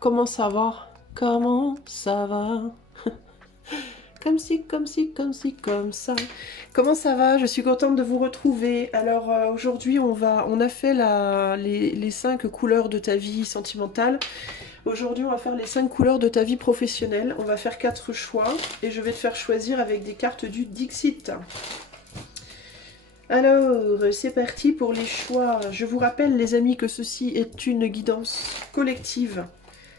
Comment ça va? Comment ça va? Comme si, comme si, comme si, comme ça. Comment ça va? Je suis contente de vous retrouver. Alors aujourd'hui, on a fait les 5 couleurs de ta vie sentimentale. Aujourd'hui, on va faire les 5 couleurs de ta vie professionnelle. On va faire 4 choix et je vais te faire choisir avec des cartes du Dixit. Alors, c'est parti pour les choix. Je vous rappelle, les amis, que ceci est une guidance collective.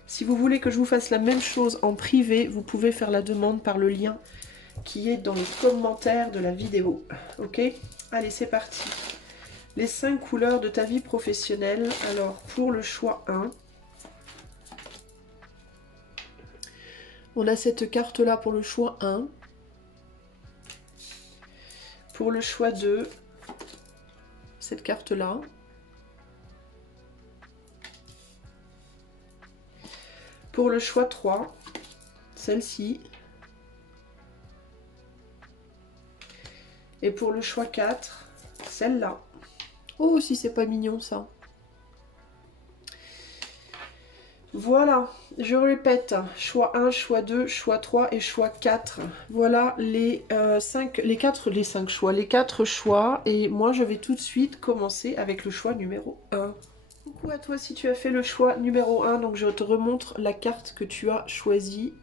Si vous voulez que je vous fasse la même chose en privé, vous pouvez faire la demande par le lien qui est dans le commentaire de la vidéo. Ok? Allez, c'est parti. Les 5 couleurs de ta vie professionnelle. Alors, pour le choix 1, on a cette carte-là pour le choix 1. Pour le choix 2, cette carte-là. Pour le choix 3, celle-ci. Et pour le choix 4, celle-là. Oh, si c'est pas mignon ça. Voilà, je répète, choix 1, choix 2, choix 3 et choix 4. Voilà les 5 choix, les 4 choix. Et moi, je vais tout de suite commencer avec le choix numéro 1. Coucou à toi si tu as fait le choix numéro 1. Donc je te remontre la carte que tu as choisie,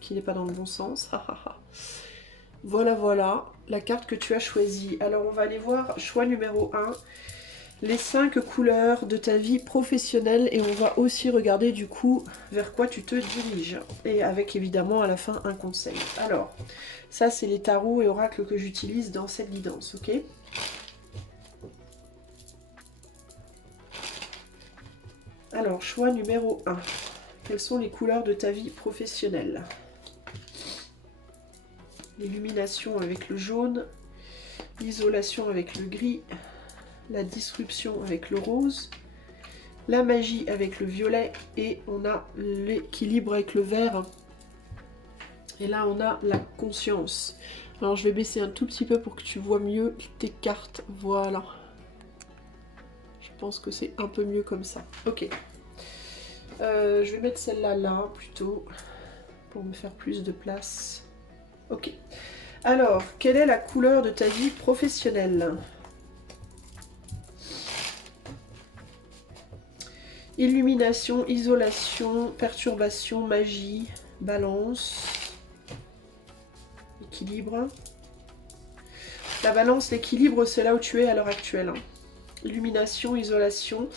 qui n'est pas dans le bon sens. Voilà, voilà, la carte que tu as choisie. Alors on va aller voir choix numéro 1. Les 5 couleurs de ta vie professionnelle et on va aussi regarder du coup vers quoi tu te diriges. Et avec évidemment à la fin un conseil. Alors, ça c'est les tarots et oracles que j'utilise dans cette guidance, ok? Alors, choix numéro 1. Quelles sont les couleurs de ta vie professionnelle? L'illumination avec le jaune, l'isolation avec le gris, la disruption avec le rose, la magie avec le violet et on a l'équilibre avec le vert. Et là on a la conscience. Alors je vais baisser un tout petit peu pour que tu vois mieux tes cartes. Voilà. Je pense que c'est un peu mieux comme ça. Ok. Je vais mettre celle-là là plutôt pour me faire plus de place. Ok. Alors, quelle est la couleur de ta vie professionnelle? Illumination, isolation, perturbation, magie, balance, équilibre. La balance, l'équilibre, c'est là où tu es à l'heure actuelle. Illumination, isolation.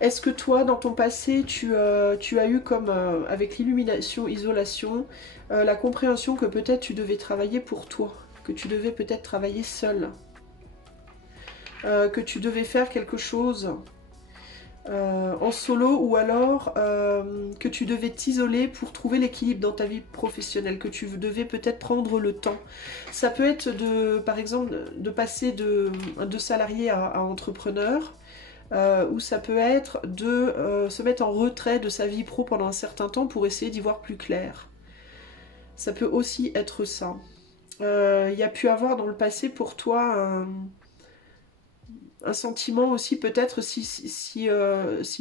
Est-ce que toi, dans ton passé, tu as eu comme, avec l'illumination, isolation, la compréhension que peut-être tu devais travailler pour toi, que tu devais peut-être travailler seul, que tu devais faire quelque chose en solo ou alors que tu devais t'isoler pour trouver l'équilibre dans ta vie professionnelle, que tu devais peut-être prendre le temps. Ça peut être par exemple, de passer de salarié à entrepreneur, ou ça peut être de se mettre en retrait de sa vie pro pendant un certain temps pour essayer d'y voir plus clair. Ça peut aussi être ça. Il y a pu avoir dans le passé pour toi un sentiment aussi peut-être si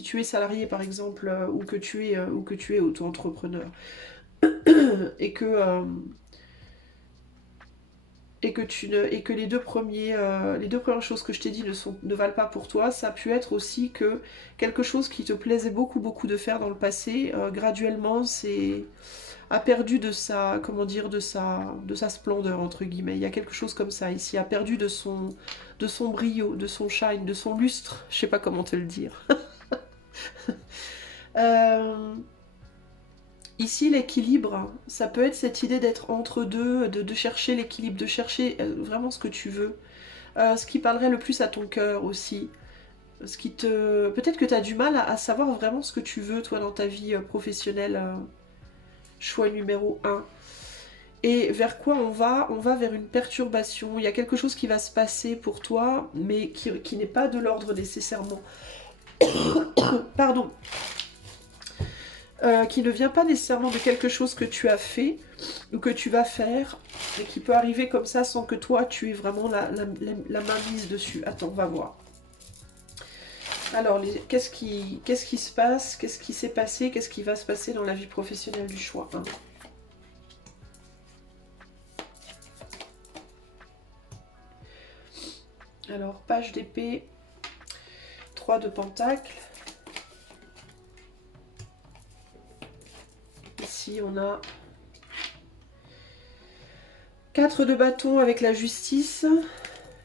tu es salarié par exemple ou que tu es auto-entrepreneur et que et que les deux premières choses que je t'ai dit ne valent pas pour toi, ça a pu être aussi que quelque chose qui te plaisait beaucoup de faire dans le passé, graduellement a perdu de sa, comment dire, de sa splendeur entre guillemets. Il y a quelque chose comme ça ici, a perdu de son brio, de son shine, de son lustre. Je sais pas comment te le dire. euh, Ici, l'équilibre, ça peut être cette idée d'être entre deux, de chercher l'équilibre, de chercher vraiment ce que tu veux. Ce qui parlerait le plus à ton cœur aussi. Peut-être que tu as du mal à savoir vraiment ce que tu veux, toi, dans ta vie professionnelle. Choix numéro 1. Et vers quoi on va? On va vers une perturbation. Il y a quelque chose qui va se passer pour toi, mais qui n'est pas de l'ordre nécessairement. Pardon. Qui ne vient pas nécessairement de quelque chose que tu as fait ou que tu vas faire, et qui peut arriver comme ça sans que toi tu aies vraiment la main mise dessus. Attends, on va voir. Alors, qu'est-ce qui se passe? Qu'est-ce qui s'est passé? Qu'est-ce qui va se passer dans la vie professionnelle du choix 1? Alors, page d'épée, 3 de pentacle. Ici, on a 4 de bâton avec la justice.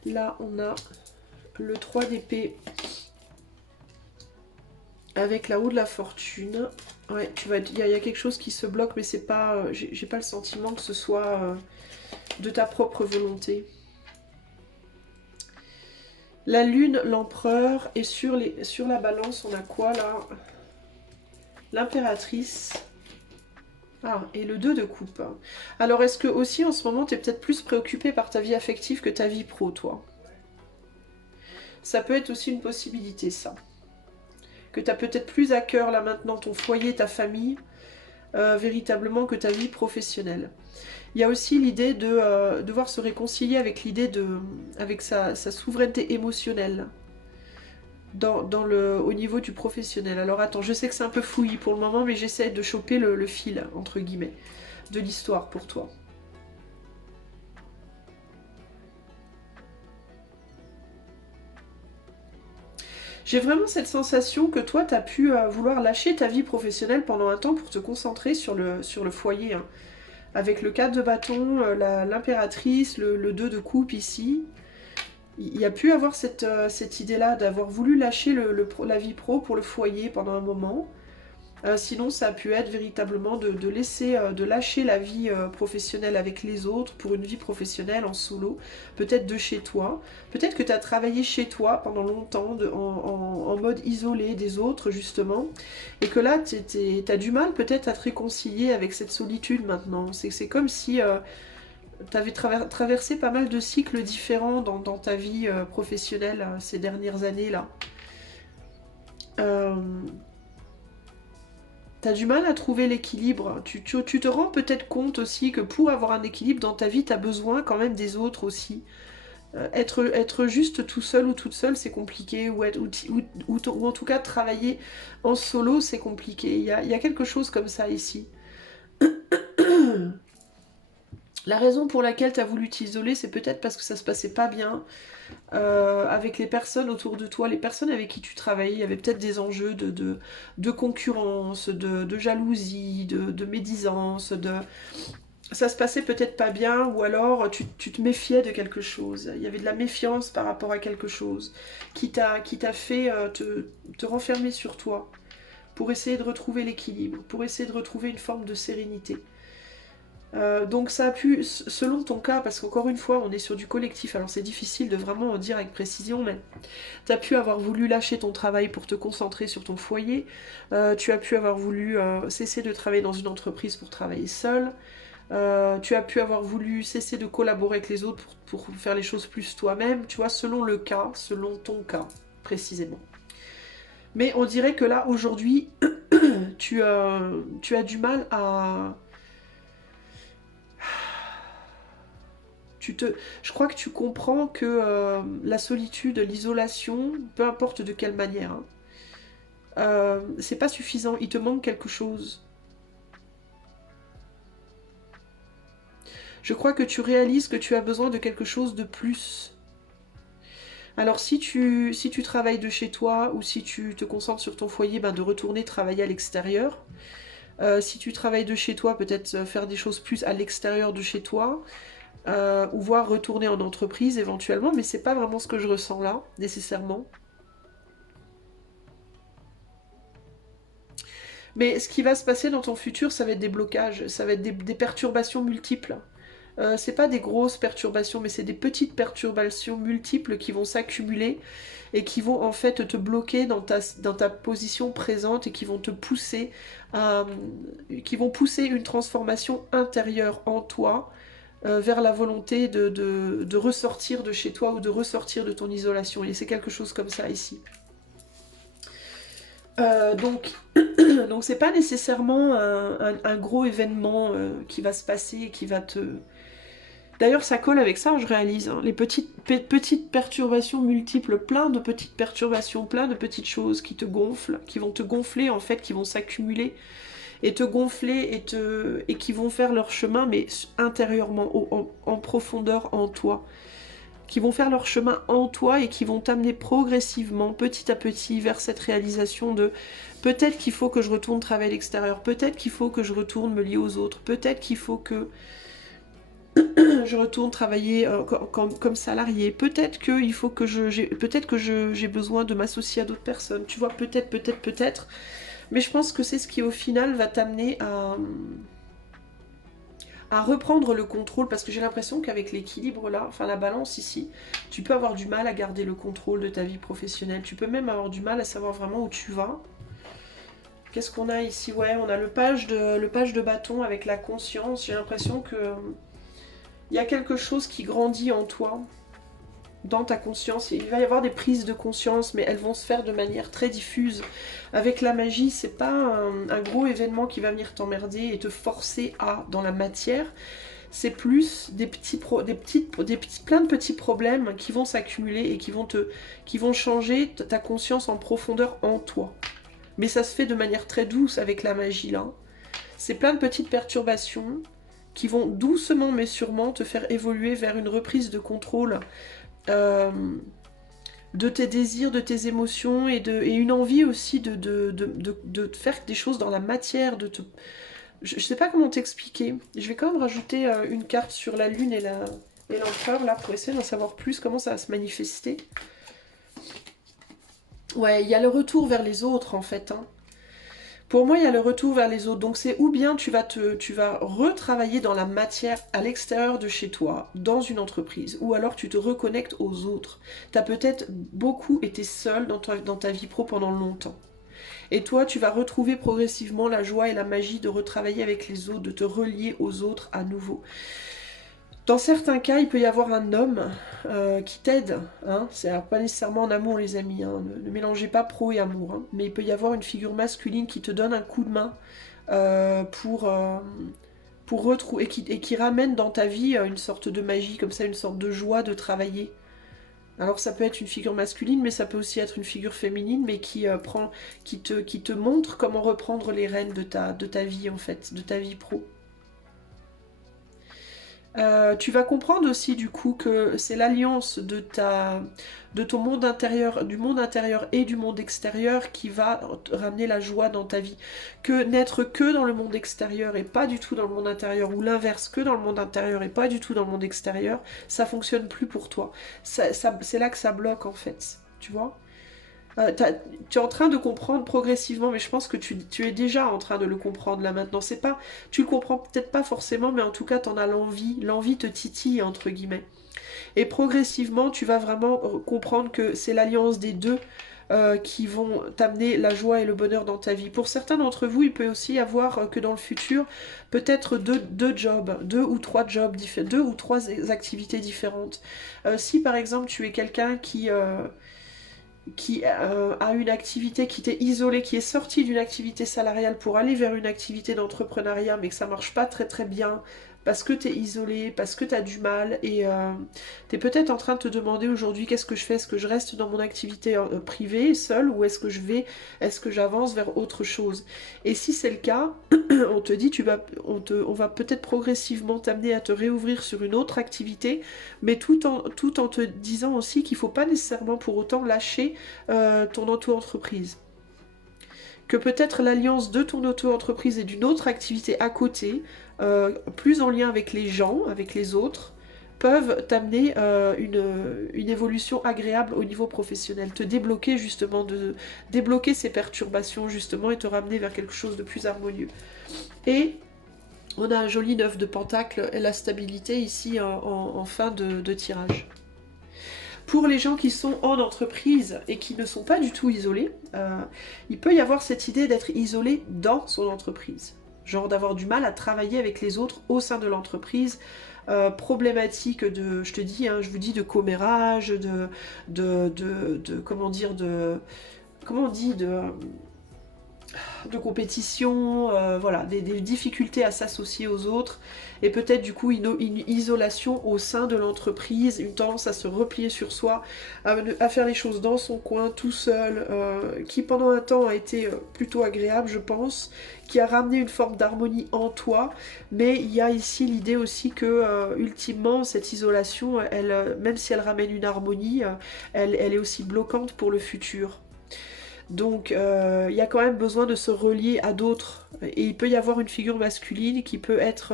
Là, on a le 3 d'épée avec la roue de la fortune. Ouais, il y a quelque chose qui se bloque, mais c'est pas, j'ai pas le sentiment que ce soit de ta propre volonté. La lune, l'empereur, et sur la balance, on a quoi là? L'impératrice. Ah, et le 2 de coupe. Alors, est-ce que aussi, en ce moment, tu es peut-être plus préoccupé par ta vie affective que ta vie pro, toi? Ça peut être aussi une possibilité, ça. Que tu as peut-être plus à cœur, là, maintenant, ton foyer, ta famille, véritablement, que ta vie professionnelle. Il y a aussi l'idée de devoir se réconcilier avec l'idée avec sa souveraineté émotionnelle au niveau du professionnel. Alors attends, je sais que c'est un peu fouillis pour le moment, mais j'essaie de choper le fil, entre guillemets, de l'histoire pour toi. J'ai vraiment cette sensation que toi, tu as pu vouloir lâcher ta vie professionnelle pendant un temps pour te concentrer sur le foyer, hein. Avec le 4 de bâton, l'impératrice, le 2 de coupe ici. Il y a pu avoir cette idée-là d'avoir voulu lâcher la vie pro pour le foyer pendant un moment. Sinon, ça a pu être véritablement de lâcher la vie professionnelle avec les autres pour une vie professionnelle en solo, peut-être de chez toi. Peut-être que tu as travaillé chez toi pendant longtemps, en mode isolé des autres, justement, et que là, tu as du mal peut-être à te réconcilier avec cette solitude maintenant. C'est comme si tu avais traversé pas mal de cycles différents dans ta vie professionnelle ces dernières années-là. T'as du mal à trouver l'équilibre. Tu te rends peut-être compte aussi que pour avoir un équilibre dans ta vie, t'as besoin quand même des autres aussi. Être juste tout seul ou toute seule, c'est compliqué. Ou en tout cas, travailler en solo, c'est compliqué. Il y a quelque chose comme ça ici. La raison pour laquelle tu as voulu t'isoler, c'est peut-être parce que ça se passait pas bien avec les personnes autour de toi, les personnes avec qui tu travaillais. Il y avait peut-être des enjeux de concurrence, de jalousie, de médisance, ça se passait peut-être pas bien, ou alors tu te méfiais de quelque chose. Il y avait de la méfiance par rapport à quelque chose qui t'a fait te renfermer sur toi pour essayer de retrouver l'équilibre, pour essayer de retrouver une forme de sérénité. Donc ça a pu, selon ton cas, parce qu'encore une fois on est sur du collectif, alors c'est difficile de vraiment en dire avec précision, mais tu as pu avoir voulu lâcher ton travail pour te concentrer sur ton foyer, tu as pu avoir voulu cesser de travailler dans une entreprise pour travailler seul, tu as pu avoir voulu cesser de collaborer avec les autres pour faire les choses plus toi-même, tu vois, selon le cas, selon ton cas précisément. Mais on dirait que là aujourd'hui tu as du mal à... Je crois que tu comprends que la solitude, l'isolation, peu importe de quelle manière, hein, c'est pas suffisant, il te manque quelque chose. Je crois que tu réalises que tu as besoin de quelque chose de plus. Alors si tu travailles de chez toi ou si tu te concentres sur ton foyer, ben, de retourner travailler à l'extérieur. Si tu travailles de chez toi, peut-être faire des choses plus à l'extérieur de chez toi. Ou voir retourner en entreprise éventuellement, mais c'est pas vraiment ce que je ressens là, nécessairement. Mais ce qui va se passer dans ton futur, ça va être des blocages, ça va être des perturbations multiples. C'est pas des grosses perturbations, mais c'est des petites perturbations multiples qui vont s'accumuler et qui vont en fait te bloquer dans ta position présente et qui vont te pousser qui vont pousser une transformation intérieure en toi vers la volonté de ressortir de chez toi ou de ressortir de ton isolation. Et c'est quelque chose comme ça ici. Donc c'est pas nécessairement un gros événement qui va se passer et qui va D'ailleurs, ça colle avec ça, je réalise. Hein. Les petites perturbations multiples, plein de petites perturbations, plein de petites choses qui te gonflent, qui vont te gonfler en fait, qui vont s'accumuler et te gonfler et qui vont faire leur chemin, mais intérieurement, en profondeur en toi. Qui vont faire leur chemin en toi et qui vont t'amener progressivement, petit à petit, vers cette réalisation de peut-être qu'il faut que je retourne travailler à l'extérieur, peut-être qu'il faut que je retourne me lier aux autres, peut-être qu'il faut que je retourne travailler comme salarié, peut-être qu'il faut que j'ai besoin de m'associer à d'autres personnes, tu vois, peut-être, mais je pense que c'est ce qui au final va t'amener à reprendre le contrôle, parce que j'ai l'impression qu'avec l'équilibre là, enfin la balance ici, tu peux avoir du mal à garder le contrôle de ta vie professionnelle, tu peux même avoir du mal à savoir vraiment où tu vas. Qu'est-ce qu'on a ici? Ouais, on a le page de bâton avec la conscience, j'ai l'impression que il y a quelque chose qui grandit en toi, dans ta conscience. Il va y avoir des prises de conscience, mais elles vont se faire de manière très diffuse. Avec la magie, c'est pas un gros événement qui va venir t'emmerder et te forcer dans la matière. C'est plus plein de petits problèmes qui vont s'accumuler et qui vont changer ta conscience en profondeur en toi. Mais ça se fait de manière très douce avec la magie là. C'est plein de petites perturbations qui vont doucement mais sûrement te faire évoluer vers une reprise de contrôle de tes désirs, de tes émotions et une envie aussi de faire des choses dans la matière, je sais pas comment t'expliquer. Je vais quand même rajouter une carte sur la lune et l'empereur là pour essayer d'en savoir plus comment ça va se manifester. Ouais, il y a le retour vers les autres en fait. Hein. Pour moi, il y a le retour vers les autres. Donc c'est ou bien tu vas retravailler dans la matière à l'extérieur de chez toi, dans une entreprise, ou alors tu te reconnectes aux autres. Tu as peut-être beaucoup été seul dans ta vie pro pendant longtemps. Et toi, tu vas retrouver progressivement la joie et la magie de retravailler avec les autres, de te relier aux autres à nouveau. Dans certains cas, il peut y avoir un homme qui t'aide. Hein. C'est pas nécessairement en amour, les amis. Hein. Ne mélangez pas pro et amour. Hein. Mais il peut y avoir une figure masculine qui te donne un coup de main pour retrouver et qui ramène dans ta vie une sorte de magie, comme ça, une sorte de joie de travailler. Alors ça peut être une figure masculine, mais ça peut aussi être une figure féminine, mais qui te montre comment reprendre les rênes de ta vie en fait, de ta vie pro. Tu vas comprendre aussi du coup que c'est l'alliance de ton monde intérieur, du monde intérieur et du monde extérieur qui va ramener la joie dans ta vie. Que n'être que dans le monde extérieur et pas du tout dans le monde intérieur, ou l'inverse, que dans le monde intérieur et pas du tout dans le monde extérieur, ça fonctionne plus pour toi. C'est là que ça bloque en fait, tu vois. Tu es en train de comprendre progressivement, mais je pense que tu es déjà en train de le comprendre là maintenant. C'est pas, tu le comprends peut-être pas forcément, mais en tout cas, tu en as l'envie. L'envie te titille, entre guillemets. Et progressivement, tu vas vraiment comprendre que c'est l'alliance des deux qui vont t'amener la joie et le bonheur dans ta vie. Pour certains d'entre vous, il peut aussi y avoir que dans le futur, peut-être deux jobs, 2 ou 3 activités différentes. Si par exemple, tu es quelqu'un qui a une activité, qui t'est isolé, qui est sorti d'une activité salariale pour aller vers une activité d'entrepreneuriat, mais que ça marche pas très très bien, parce que t'es isolé, parce que t'as du mal, et t'es peut-être en train de te demander aujourd'hui qu'est-ce que je fais, est-ce que je reste dans mon activité privée, seule, ou est-ce que j'avance vers autre chose. Et si c'est le cas, on te dit, on va peut-être progressivement t'amener à te réouvrir sur une autre activité, mais tout en te disant aussi qu'il ne faut pas nécessairement pour autant lâcher ton auto-entreprise. Que peut-être l'alliance de ton auto-entreprise et d'une autre activité à côté, plus en lien avec les gens, avec les autres, peuvent t'amener une évolution agréable au niveau professionnel, te débloquer justement, débloquer ces perturbations justement et te ramener vers quelque chose de plus harmonieux. Et on a un joli 9 de pentacle et la stabilité ici en fin de tirage. Pour les gens qui sont en entreprise et qui ne sont pas du tout isolés, il peut y avoir cette idée d'être isolé dans son entreprise. Genre d'avoir du mal à travailler avec les autres au sein de l'entreprise, problématique de, je te dis, hein, je vous dis de commérage, comment dire, comment on dit, de compétition, voilà, des difficultés à s'associer aux autres, et peut-être du coup une isolation au sein de l'entreprise, une tendance à se replier sur soi, à faire les choses dans son coin, tout seul, qui pendant un temps a été plutôt agréable, je pense, qui a ramené une forme d'harmonie en toi, mais il y a ici l'idée aussi que, ultimement, cette isolation, elle, même si elle ramène une harmonie, elle est aussi bloquante pour le futur. Donc il y a quand même besoin de se relier à d'autres. Et il peut y avoir une figure masculine qui peut être,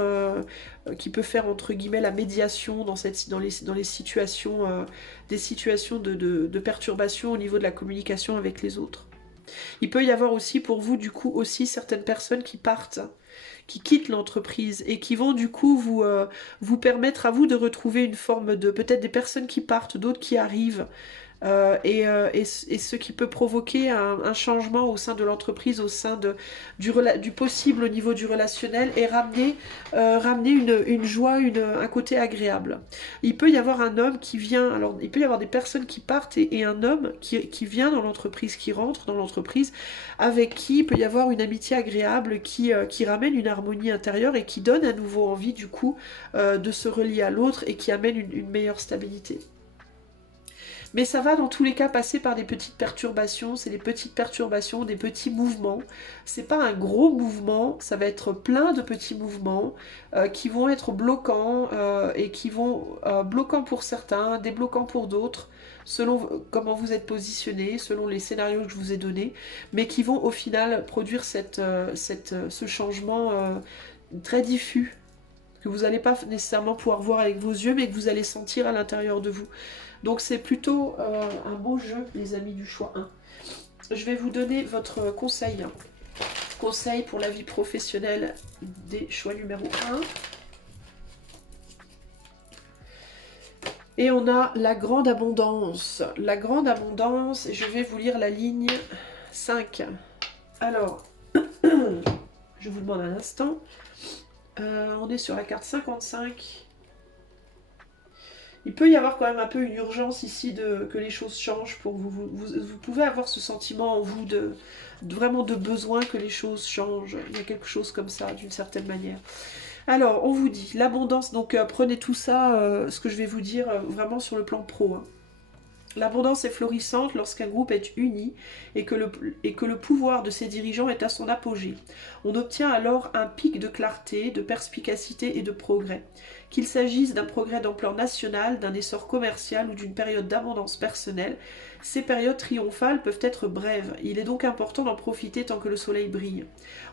qui peut faire entre guillemets la médiation dans les situations, des situations de perturbation au niveau de la communication avec les autres. Il peut y avoir aussi pour vous du coup aussi certaines personnes qui partent, qui quittent l'entreprise et qui vont du coup vous permettre à vous de retrouver une forme de, peut-être des personnes qui partent, d'autres qui arrivent, et ce qui peut provoquer un changement au sein de l'entreprise, au sein du possible au niveau du relationnel, et ramener une joie, un côté agréable. Il peut y avoir un homme qui vient, alors il peut y avoir des personnes qui partent et un homme qui vient dans l'entreprise, qui rentre dans l'entreprise, avec qui il peut y avoir une amitié agréable qui ramène une harmonie intérieure et qui donne à nouveau envie du coup de se relier à l'autre et qui amène une meilleure stabilité. Mais ça va dans tous les cas passer par des petites perturbations, c'est des petites perturbations, des petits mouvements. C'est pas un gros mouvement, ça va être plein de petits mouvements qui vont être bloquants et qui vont bloquants pour certains, débloquants pour d'autres, selon comment vous êtes positionné, selon les scénarios que je vous ai donnés, mais qui vont au final produire ce changement très diffus que vous n'allez pas nécessairement pouvoir voir avec vos yeux, mais que vous allez sentir à l'intérieur de vous. Donc c'est plutôt un beau jeu, les amis du choix 1. Je vais vous donner votre conseil. Conseil pour la vie professionnelle des choix numéro 1. Et on a la grande abondance. La grande abondance, et je vais vous lire la ligne 5. Alors, je vous demande un instant. On est sur la carte 55. Il peut y avoir quand même un peu une urgence ici que les choses changent pour vous. Vous pouvez avoir ce sentiment en vous vraiment de besoin que les choses changent. Il y a quelque chose comme ça, d'une certaine manière. Alors, on vous dit, l'abondance, donc prenez tout ça, ce que je vais vous dire, vraiment sur le plan pro. Hein. L'abondance est florissante lorsqu'un groupe est uni et que le pouvoir de ses dirigeants est à son apogée. On obtient alors un pic de clarté, de perspicacité et de progrès. Qu'il s'agisse d'un progrès d'ampleur nationale, d'un essor commercial ou d'une période d'abondance personnelle, ces périodes triomphales peuvent être brèves. Il est donc important d'en profiter tant que le soleil brille.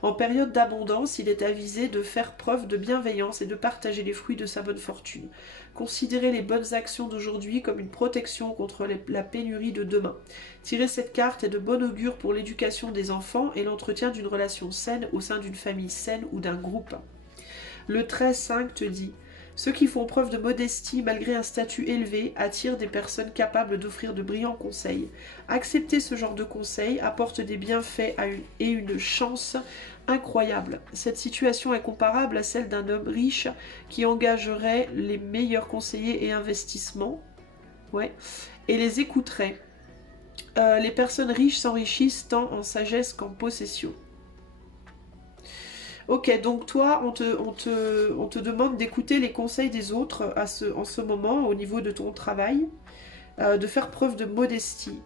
En période d'abondance, il est avisé de faire preuve de bienveillance et de partager les fruits de sa bonne fortune. Considérez les bonnes actions d'aujourd'hui comme une protection contre la pénurie de demain. Tirer cette carte est de bon augure pour l'éducation des enfants et l'entretien d'une relation saine au sein d'une famille saine ou d'un groupe. Le 13-5 te dit « Ceux qui font preuve de modestie malgré un statut élevé attirent des personnes capables d'offrir de brillants conseils. Accepter ce genre de conseils apporte des bienfaits et une chance incroyable. Cette situation est comparable à celle d'un homme riche qui engagerait les meilleurs conseillers et investissements, et les écouterait. Les personnes riches s'enrichissent tant en sagesse qu'en possession. » Ok, donc toi, on te demande d'écouter les conseils des autres en ce moment, au niveau de ton travail, de faire preuve de modestie.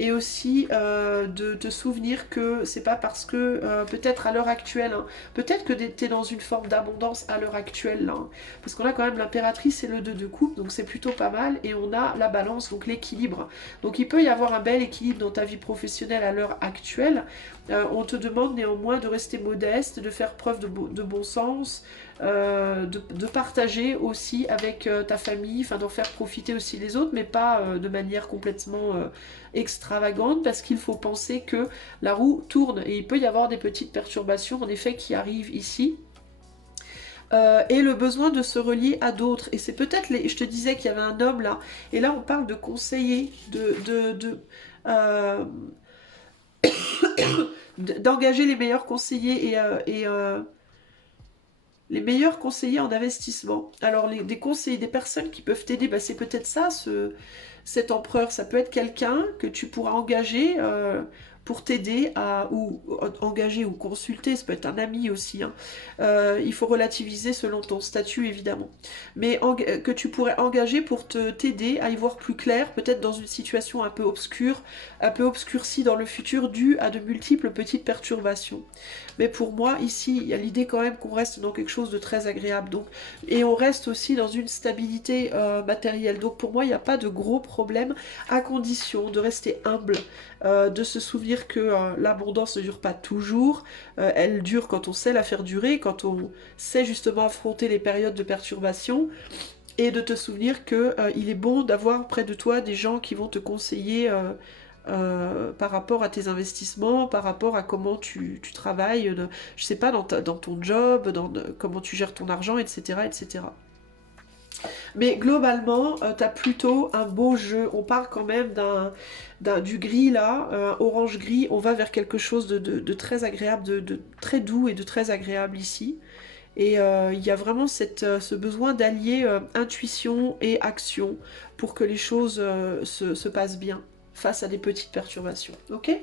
Et aussi de te souvenir que c'est pas parce que peut-être à l'heure actuelle, hein, peut-être que tu es dans une forme d'abondance à l'heure actuelle, là, hein, parce qu'on a quand même l'impératrice et le 2 de coupe, donc c'est plutôt pas mal, et on a la balance, donc l'équilibre. Donc il peut y avoir un bel équilibre dans ta vie professionnelle à l'heure actuelle. On te demande néanmoins de rester modeste, de faire preuve de bon sens, de partager aussi avec ta famille, enfin d'en faire profiter aussi les autres, mais pas de manière complètement extravagante, parce qu'il faut penser que la roue tourne et il peut y avoir des petites perturbations en effet qui arrivent ici. Et le besoin de se relier à d'autres. Et c'est peut-être, je te disais qu'il y avait un homme là, et là on parle de conseiller, d'engager les meilleurs conseillers les meilleurs conseillers en investissement. Alors des conseillers, des personnes qui peuvent t'aider, bah, c'est peut-être ça, cet empereur, ça peut être quelqu'un que tu pourras engager pour t'aider à ou engager ou consulter, ça peut être un ami aussi, hein. Il faut relativiser selon ton statut évidemment, mais que tu pourrais engager pour t'aider à y voir plus clair, peut-être dans une situation un peu obscure, un peu obscurcie dans le futur, due à de multiples petites perturbations. Mais pour moi, ici, il y a l'idée quand même qu'on reste dans quelque chose de très agréable. Donc, et on reste aussi dans une stabilité matérielle. Donc pour moi, il n'y a pas de gros problème, à condition de rester humble, de se souvenir que l'abondance ne dure pas toujours. Elle dure quand on sait la faire durer, quand on sait justement affronter les périodes de perturbation. Et de te souvenir que il est bon d'avoir près de toi des gens qui vont te conseiller par rapport à tes investissements, par rapport à comment tu travailles, je sais pas, dans ton job, comment tu gères ton argent, etc. etc. Mais globalement, tu as plutôt un beau jeu. On parle quand même du gris là, orange gris. On va vers quelque chose de très agréable, de très doux et de très agréable ici. Et il y a vraiment ce besoin d'allier intuition et action pour que les choses se passent bien face à des petites perturbations. Ok ?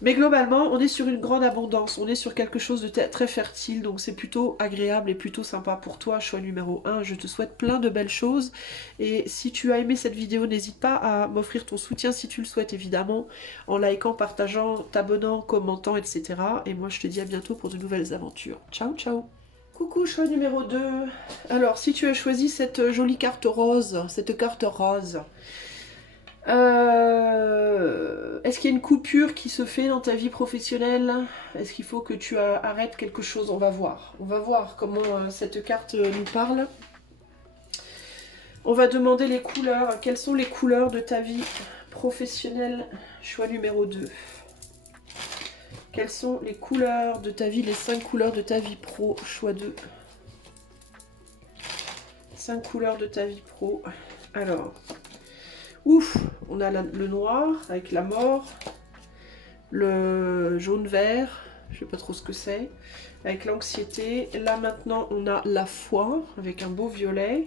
Mais globalement, on est sur une grande abondance, on est sur quelque chose de très fertile, donc c'est plutôt agréable et plutôt sympa pour toi, choix numéro 1. Je te souhaite plein de belles choses. Et si tu as aimé cette vidéo, n'hésite pas à m'offrir ton soutien si tu le souhaites évidemment, en likant, partageant, t'abonnant, commentant, etc. Et moi je te dis à bientôt pour de nouvelles aventures. Ciao ciao. Coucou choix numéro 2. Alors si tu as choisi cette jolie carte rose, est-ce qu'il y a une coupure qui se fait dans ta vie professionnelle? Est-ce qu'il faut que tu arrêtes quelque chose? On va voir. On va voir comment cette carte nous parle. On va demander les couleurs. Quelles sont les couleurs de ta vie professionnelle? Choix numéro 2. Quelles sont les couleurs de ta vie, les 5 couleurs de ta vie pro? Choix 2. 5 couleurs de ta vie pro. Alors, ouf, on a le noir avec la mort, le jaune-vert, je sais pas trop ce que c'est, avec l'anxiété. Là maintenant, on a la foi avec un beau violet.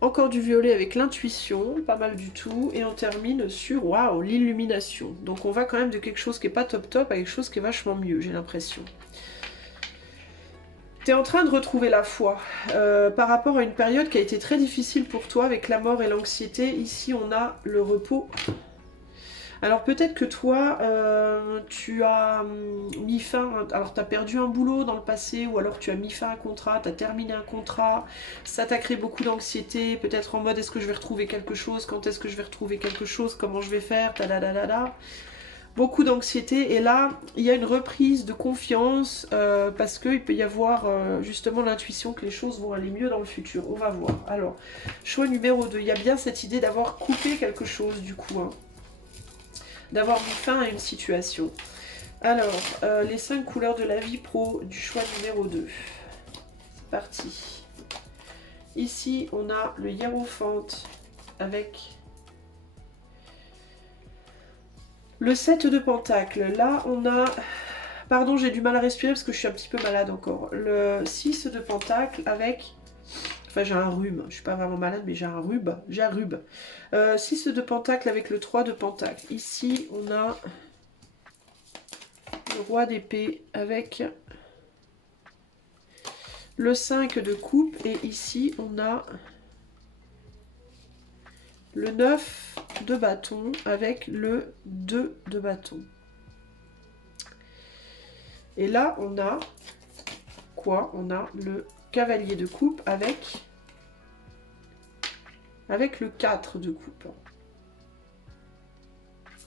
Encore du violet avec l'intuition, pas mal du tout. Et on termine sur, waouh, l'illumination. Donc on va quand même de quelque chose qui n'est pas top top à quelque chose qui est vachement mieux, j'ai l'impression. Tu es en train de retrouver la foi par rapport à une période qui a été très difficile pour toi avec la mort et l'anxiété. Ici, on a le repos. Alors peut-être que toi, tu as mis fin, alors tu as perdu un boulot dans le passé, ou alors tu as mis fin à un contrat, tu as terminé un contrat, ça t'a créé beaucoup d'anxiété, peut-être en mode est-ce que je vais retrouver quelque chose, quand est-ce que je vais retrouver quelque chose, comment je vais faire, tadadadada. Beaucoup d'anxiété, et là, il y a une reprise de confiance, parce qu'il peut y avoir justement l'intuition que les choses vont aller mieux dans le futur. On va voir. Alors, choix numéro 2, il y a bien cette idée d'avoir coupé quelque chose du coup, hein. D'avoir mis fin à une situation. Alors, les 5 couleurs de la vie pro du choix numéro 2. C'est parti. Ici, on a le hiérophante avec le 7 de pentacles. Là, on a... Pardon, j'ai du mal à respirer parce que je suis un petit peu malade encore. Le 6 de pentacles avec... Enfin, j'ai un rhume. Je suis pas vraiment malade, mais j'ai un rhume. 6 de pentacle avec le 3 de pentacle. Ici, on a le roi d'épée avec le 5 de coupe. Et ici, on a le 9 de bâton avec le 2 de bâton. Et là, on a quoi? On a le cavalier de coupe avec le 4 de coupe.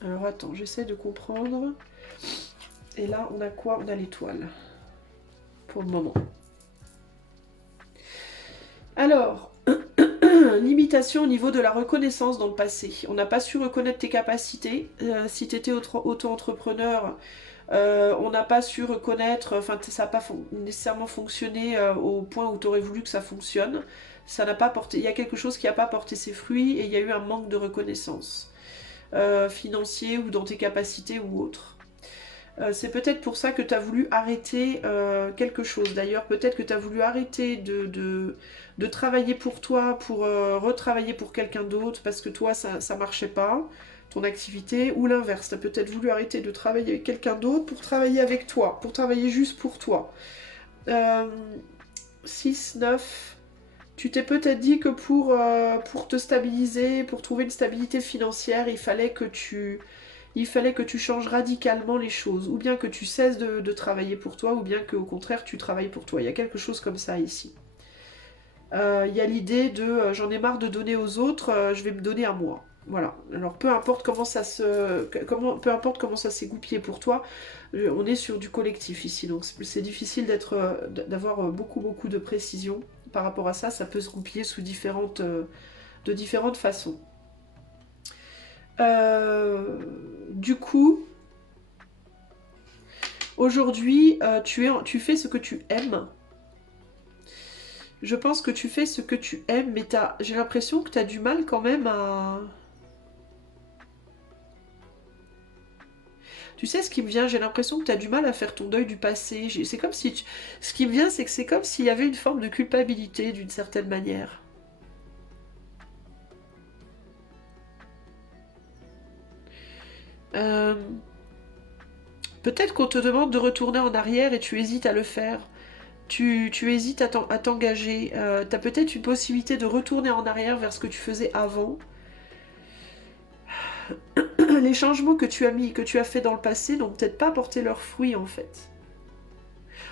Alors attends, j'essaie de comprendre. Et là, on a quoi? On a l'étoile. Pour le moment. Alors, limitation au niveau de la reconnaissance dans le passé. On n'a pas su reconnaître tes capacités. Si tu étais auto-entrepreneur, on n'a pas su reconnaître, enfin ça n'a pas nécessairement fonctionné au point où tu aurais voulu que ça fonctionne. Ça n'a pas porté, il y a quelque chose qui n'a pas porté ses fruits et il y a eu un manque de reconnaissance financier ou dans tes capacités ou autre. C'est peut-être pour ça que tu as voulu arrêter quelque chose. D'ailleurs, peut-être que tu as voulu arrêter de travailler pour toi, pour retravailler pour quelqu'un d'autre, parce que toi, ça ne marchait pas. ton activité, ou l'inverse. Tu as peut-être voulu arrêter de travailler avec quelqu'un d'autre pour travailler avec toi, pour travailler juste pour toi. 6, 9... Tu t'es peut-être dit que pour te stabiliser, pour trouver une stabilité financière, il fallait que tu changes radicalement les choses. Ou bien que tu cesses de travailler pour toi, ou bien qu'au contraire tu travailles pour toi. Il y a quelque chose comme ça ici. Il y a l'idée de j'en ai marre de donner aux autres, je vais me donner à moi. Voilà. Alors peu importe peu importe comment ça s'est goupillé pour toi, on est sur du collectif ici, donc c'est difficile d'avoir beaucoup de précision par rapport à ça. Ça peut se goupiller de différentes façons. Du coup, aujourd'hui, tu fais ce que tu aimes. Je pense que tu fais ce que tu aimes, mais j'ai l'impression que tu as du mal quand même à... Tu sais ce qui me vient, j'ai l'impression que tu as du mal à faire ton deuil du passé. C'est comme si... Ce qui me vient, c'est que c'est comme s'il y avait une forme de culpabilité d'une certaine manière. Euh, Peut-être qu'on te demande de retourner en arrière et tu hésites à le faire. Tu hésites à t'engager. Tu as peut-être une possibilité de retourner en arrière vers ce que tu faisais avant. Les changements que tu as fait dans le passé n'ont peut-être pas porté leurs fruits en fait.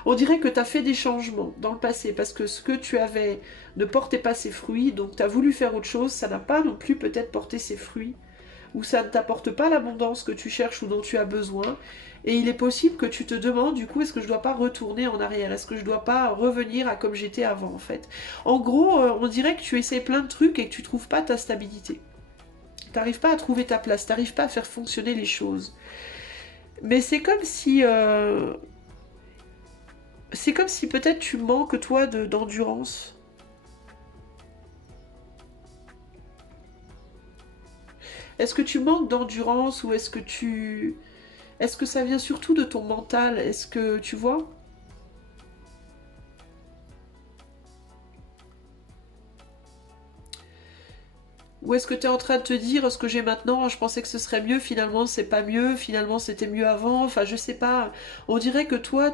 On dirait que tu as fait des changements dans le passé parce que ce que tu avais ne portait pas ses fruits, donc tu as voulu faire autre chose, ça n'a pas non plus peut-être porté ses fruits, ou ça ne t'apporte pas l'abondance que tu cherches ou dont tu as besoin. Et il est possible que tu te demandes du coup, est-ce que je dois pas retourner en arrière? Est-ce que je dois pas revenir à comme j'étais avant en fait? En gros, on dirait que tu essaies plein de trucs et que tu trouves pas ta stabilité. T'arrives pas à trouver ta place, t'arrives pas à faire fonctionner les choses. Mais c'est comme si peut-être tu manques toi d'endurance. Est-ce que tu manques d'endurance ou est-ce que ça vient surtout de ton mental? Est-ce que tu vois? Ou est-ce que tu es en train de te dire ce que j'ai maintenant, je pensais que ce serait mieux, finalement c'est pas mieux, finalement c'était mieux avant, enfin je sais pas. On dirait que toi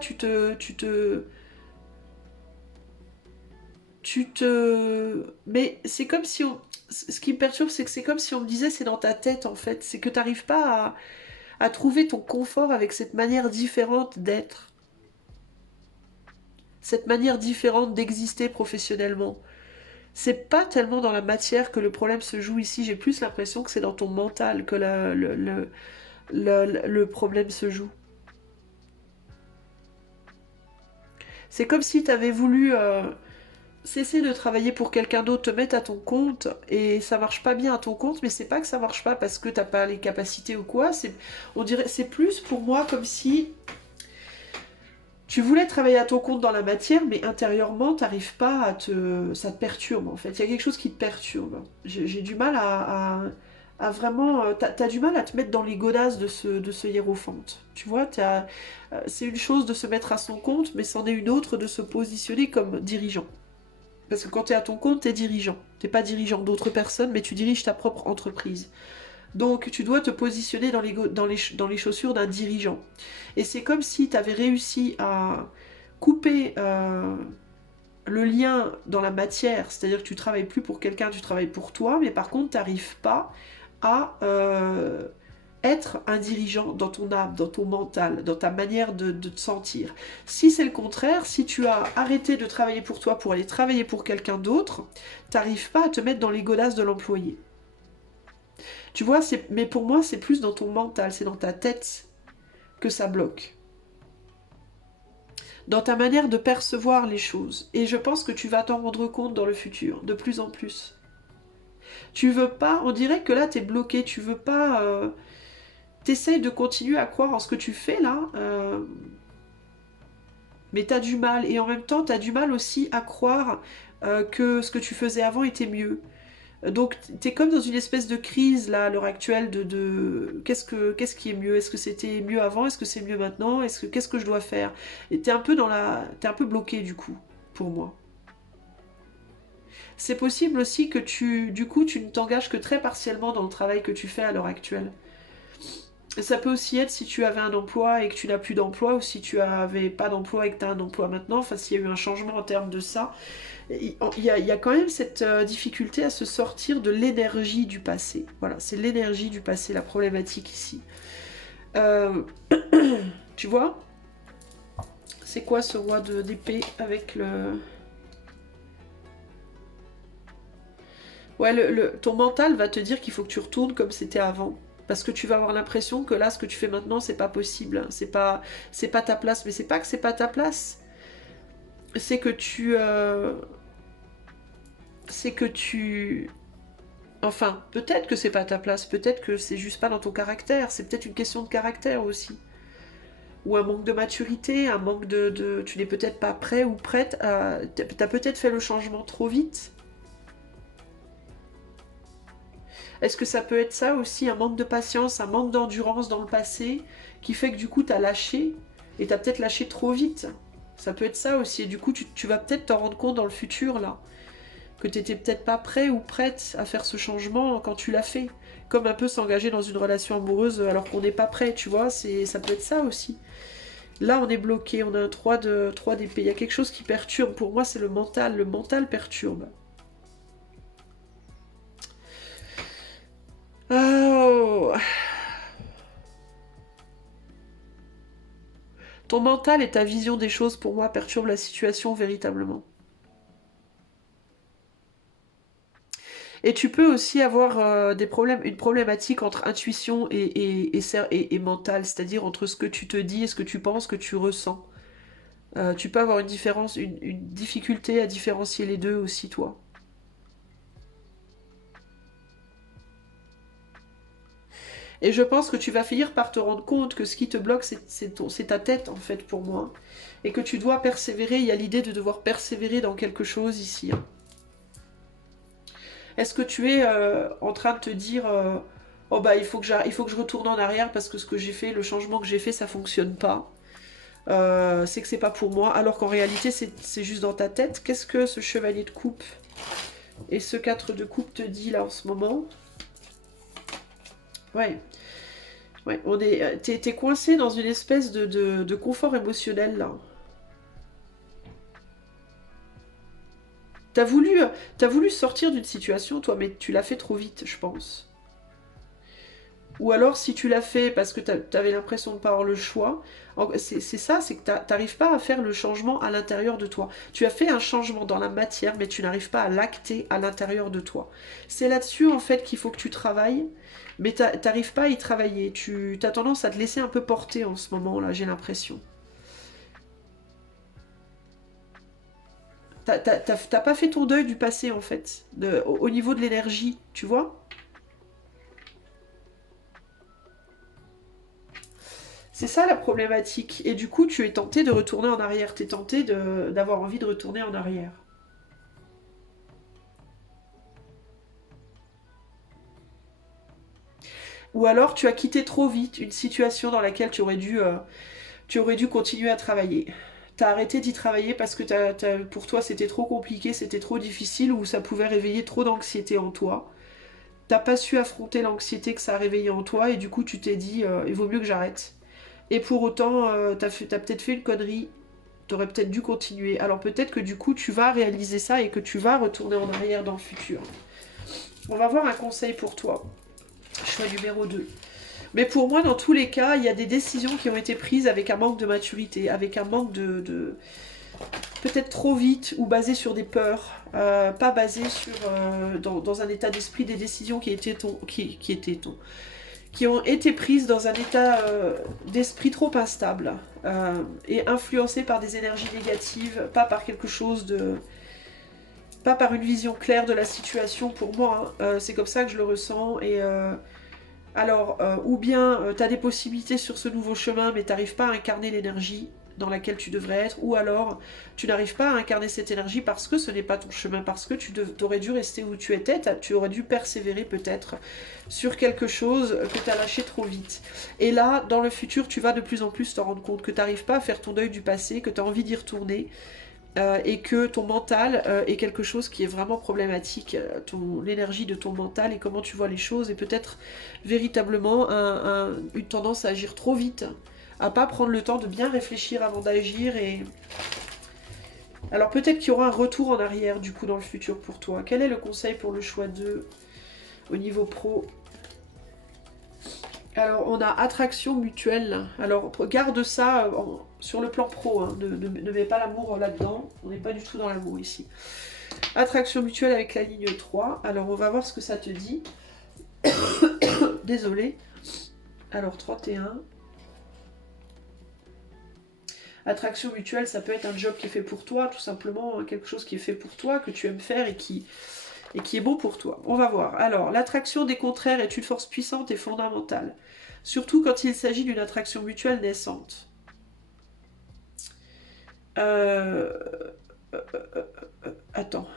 mais c'est comme si ce qui me perturbe, c'est que c'est comme si on me disait c'est dans ta tête en fait. C'est que tu n'arrives pas à trouver ton confort avec cette manière différente d'être. Cette manière différente d'exister professionnellement. C'est pas tellement dans la matière que le problème se joue ici. J'ai plus l'impression que c'est dans ton mental que le problème se joue. C'est comme si tu avais voulu cesser de travailler pour quelqu'un d'autre, te mettre à ton compte, et ça marche pas bien à ton compte, mais c'est pas que ça marche pas parce que t'as pas les capacités ou quoi, on dirait, c'est plus pour moi comme si tu voulais travailler à ton compte dans la matière, mais intérieurement, t'arrives pas ça te perturbe en fait, il y a quelque chose qui te perturbe. J'ai du mal à vraiment... T'as du mal à te mettre dans les godasses de ce hiérophante. Tu vois, c'est une chose de se mettre à son compte, mais c'en est une autre de se positionner comme dirigeant. Parce que quand tu es à ton compte, tu es dirigeant. Tu n'es pas dirigeant d'autres personnes, mais tu diriges ta propre entreprise. Donc tu dois te positionner dans les chaussures d'un dirigeant. Et c'est comme si tu avais réussi à couper le lien dans la matière, c'est-à-dire que tu travailles plus pour quelqu'un, tu travailles pour toi, mais par contre tu n'arrives pas à être un dirigeant dans ton âme, dans ton mental, dans ta manière de te sentir. Si c'est le contraire, si tu as arrêté de travailler pour toi pour aller travailler pour quelqu'un d'autre, t'arrives pas à te mettre dans les godasses de l'employé. Tu vois, mais pour moi, c'est plus dans ton mental, c'est dans ta tête que ça bloque. Dans ta manière de percevoir les choses. Et je pense que tu vas t'en rendre compte dans le futur, de plus en plus. Tu veux pas, on dirait que là, t'es bloqué, tu veux pas... T'essayes de continuer à croire en ce que tu fais là, mais t'as du mal. Et en même temps, t'as du mal aussi à croire que ce que tu faisais avant était mieux. Donc t'es comme dans une espèce de crise là à l'heure actuelle qu'est-ce qui est mieux? Est-ce que c'était mieux avant? Est-ce que c'est mieux maintenant? Qu'est-ce que je dois faire? Et t'es un peu bloqué du coup, pour moi. C'est possible aussi que du coup, tu ne t'engages que très partiellement dans le travail que tu fais à l'heure actuelle. Et ça peut aussi être si tu avais un emploi et que tu n'as plus d'emploi, ou si tu avais pas d'emploi et que tu as un emploi maintenant, enfin s'il y a eu un changement en termes de ça. Il y a quand même cette difficulté à se sortir de l'énergie du passé. Voilà, c'est l'énergie du passé, la problématique ici. Euh, tu vois? C'est quoi ce roi d'épée avec le... Ouais, ton mental va te dire qu'il faut que tu retournes comme c'était avant. Parce que tu vas avoir l'impression que là, ce que tu fais maintenant, c'est pas possible. C'est pas ta place. Mais c'est pas que c'est pas ta place. C'est que tu... c'est que tu... Enfin, peut-être que c'est pas ta place. Peut-être que c'est juste pas dans ton caractère. C'est peut-être une question de caractère aussi. Ou un manque de maturité, un manque tu n'es peut-être pas prêt ou prête à... T'as peut-être fait le changement trop vite. Est-ce que ça peut être ça aussi, un manque de patience, un manque d'endurance dans le passé, qui fait que du coup t'as lâché, et t'as peut-être lâché trop vite. Ça peut être ça aussi, et du coup tu vas peut-être t'en rendre compte dans le futur, là, que t'étais peut-être pas prêt ou prête à faire ce changement quand tu l'as fait. Comme un peu s'engager dans une relation amoureuse alors qu'on n'est pas prêt, tu vois, ça peut être ça aussi. Là, on est bloqué, on a un 3 d'épée. Il y a quelque chose qui perturbe. Pour moi, c'est le mental. Le mental perturbe. Oh. Ton mental et ta vision des choses, pour moi, perturbent la situation véritablement. Et tu peux aussi avoir une problématique entre intuition et mental, c'est-à-dire entre ce que tu te dis et ce que tu penses, que tu ressens. Tu peux avoir une difficulté à différencier les deux aussi, toi. Et je pense que tu vas finir par te rendre compte que ce qui te bloque, c'est ta tête, en fait, pour moi. Et que tu dois persévérer. Il y a l'idée de devoir persévérer dans quelque chose ici. Hein. Est-ce que tu es en train de te dire oh bah il faut que je retourne en arrière parce que ce que j'ai fait, le changement que j'ai fait, ça fonctionne pas. C'est que c'est pas pour moi, alors qu'en réalité c'est juste dans ta tête. Qu'est-ce que ce chevalier de coupe et ce 4 de coupe te dit là en ce moment? Ouais. Ouais, t'es coincé dans une espèce de confort émotionnel là. T'as voulu, t'as voulu sortir d'une situation, toi, mais tu l'as fait trop vite, je pense. Ou alors, si tu l'as fait parce que t'avais l'impression de ne pas avoir le choix, c'est ça, c'est que t'arrives pas à faire le changement à l'intérieur de toi. Tu as fait un changement dans la matière, mais tu n'arrives pas à l'acter à l'intérieur de toi. C'est là-dessus, en fait, qu'il faut que tu travailles, mais t'arrives pas à y travailler. Tu as tendance à te laisser un peu porter en ce moment-là, j'ai l'impression. T'as pas fait ton deuil du passé, en fait, au niveau de l'énergie, tu vois? C'est ça la problématique. Et du coup, tu es tenté de retourner en arrière. Tu es tenté d'avoir envie de retourner en arrière. Ou alors, tu as quitté trop vite une situation dans laquelle tu aurais dû continuer à travailler. T'as arrêté d'y travailler parce que pour toi c'était trop compliqué, c'était trop difficile ou ça pouvait réveiller trop d'anxiété en toi. T'as pas su affronter l'anxiété que ça a réveillé en toi et du coup tu t'es dit il vaut mieux que j'arrête. Et pour autant, t'as peut-être fait une connerie. T'aurais peut-être dû continuer. Alors peut-être que du coup, tu vas réaliser ça et que tu vas retourner en arrière dans le futur. On va voir un conseil pour toi. Choix numéro 2. Mais pour moi, dans tous les cas, il y a des décisions qui ont été prises avec un manque de maturité, avec un manque peut-être trop vite ou basées sur des peurs, pas basées sur dans un état d'esprit des décisions qui ont été prises dans un état d'esprit trop instable et influencées par des énergies négatives, pas par quelque chose de... pas par une vision claire de la situation pour moi. Hein. C'est comme ça que je le ressens. Et alors, ou bien tu as des possibilités sur ce nouveau chemin, mais tu n'arrives pas à incarner l'énergie dans laquelle tu devrais être, ou alors tu n'arrives pas à incarner cette énergie parce que ce n'est pas ton chemin, parce que tu aurais dû rester où tu étais, tu aurais dû persévérer peut-être sur quelque chose que tu as lâché trop vite. Et là, dans le futur, tu vas de plus en plus t'en rendre compte que tu n'arrives pas à faire ton deuil du passé, que tu as envie d'y retourner, et que ton mental est quelque chose qui est vraiment problématique, l'énergie de ton mental et comment tu vois les choses, et peut-être véritablement une tendance à agir trop vite, à pas prendre le temps de bien réfléchir avant d'agir. Et alors peut-être qu'il y aura un retour en arrière du coup dans le futur pour toi. Quel est le conseil pour le choix 2 au niveau pro? Alors, on a attraction mutuelle. Alors, garde ça sur le plan pro. Hein. Ne mets pas l'amour là-dedans. On n'est pas du tout dans l'amour ici. Attraction mutuelle avec la ligne 3. Alors, on va voir ce que ça te dit. Désolée. Alors, 31. Attraction mutuelle, ça peut être un job qui est fait pour toi, tout simplement. Hein, quelque chose qui est fait pour toi, que tu aimes faire et qui est bon pour toi. On va voir. Alors, l'attraction des contraires est une force puissante et fondamentale. Surtout quand il s'agit d'une attraction mutuelle naissante. Attends.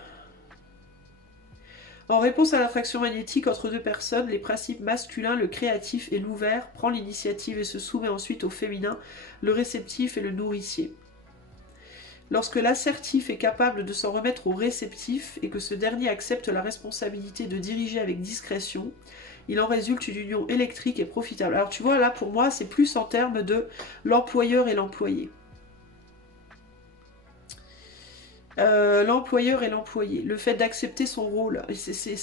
En réponse à l'attraction magnétique entre deux personnes, les principes masculins, le créatif et l'ouvert, prend l'initiative et se soumet ensuite au féminin, le réceptif et le nourricier. Lorsque l'assertif est capable de s'en remettre au réceptif et que ce dernier accepte la responsabilité de diriger avec discrétion, il en résulte une union électrique et profitable. Alors tu vois, là pour moi, c'est plus en termes de l'employeur et l'employé. L'employeur et l'employé, le fait d'accepter son rôle, c'est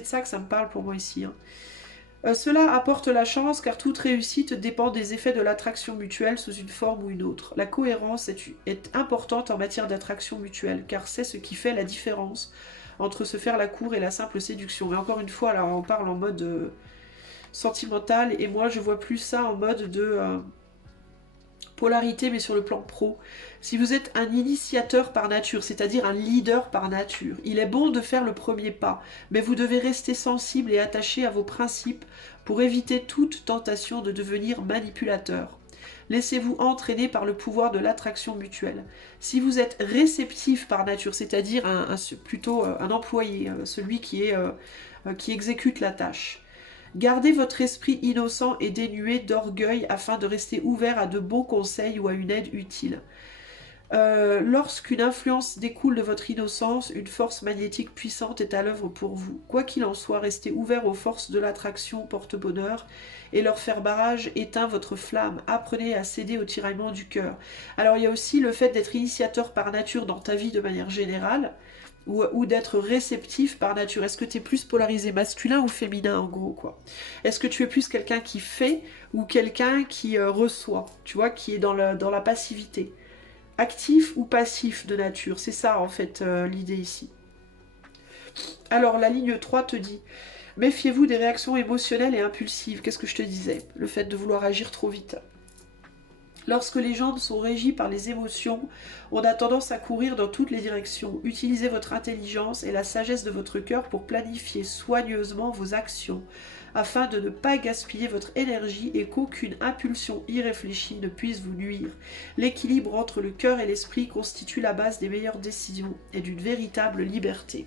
de ça que ça me parle pour moi ici. Hein. Cela apporte la chance car toute réussite dépend des effets de l'attraction mutuelle sous une forme ou une autre. La cohérence est importante en matière d'attraction mutuelle car c'est ce qui fait la différence entre se faire la cour et la simple séduction. Mais encore une fois, là on parle en mode sentimental et moi je vois plus ça en mode de polarité mais sur le plan pro. Si vous êtes un initiateur par nature, c'est-à-dire un leader par nature, il est bon de faire le premier pas, mais vous devez rester sensible et attaché à vos principes pour éviter toute tentation de devenir manipulateur. Laissez-vous entraîner par le pouvoir de l'attraction mutuelle. Si vous êtes réceptif par nature, c'est-à-dire plutôt un employé, celui qui exécute la tâche, gardez votre esprit innocent et dénué d'orgueil afin de rester ouvert à de bons conseils ou à une aide utile. Lorsqu'une influence découle de votre innocence, une force magnétique puissante est à l'œuvre pour vous. Quoi qu'il en soit, restez ouvert aux forces de l'attraction porte-bonheur et leur faire barrage éteint votre flamme. Apprenez à céder au tiraillement du cœur. Alors il y a aussi le fait d'être initiateur par nature dans ta vie de manière générale ou d'être réceptif par nature. Est-ce que tu es plus polarisé masculin ou féminin en gros quoi? Est-ce que tu es plus quelqu'un qui fait ou quelqu'un qui reçoit, tu vois, qui est dans la passivité? Actif ou passif de nature, c'est ça en fait l'idée ici. Alors la ligne 3 te dit, méfiez-vous des réactions émotionnelles et impulsives. Qu'est-ce que je te disais? Le fait de vouloir agir trop vite. Lorsque les gens sont régis par les émotions, on a tendance à courir dans toutes les directions. Utilisez votre intelligence et la sagesse de votre cœur pour planifier soigneusement vos actions, afin de ne pas gaspiller votre énergie et qu'aucune impulsion irréfléchie ne puisse vous nuire. L'équilibre entre le cœur et l'esprit constitue la base des meilleures décisions et d'une véritable liberté.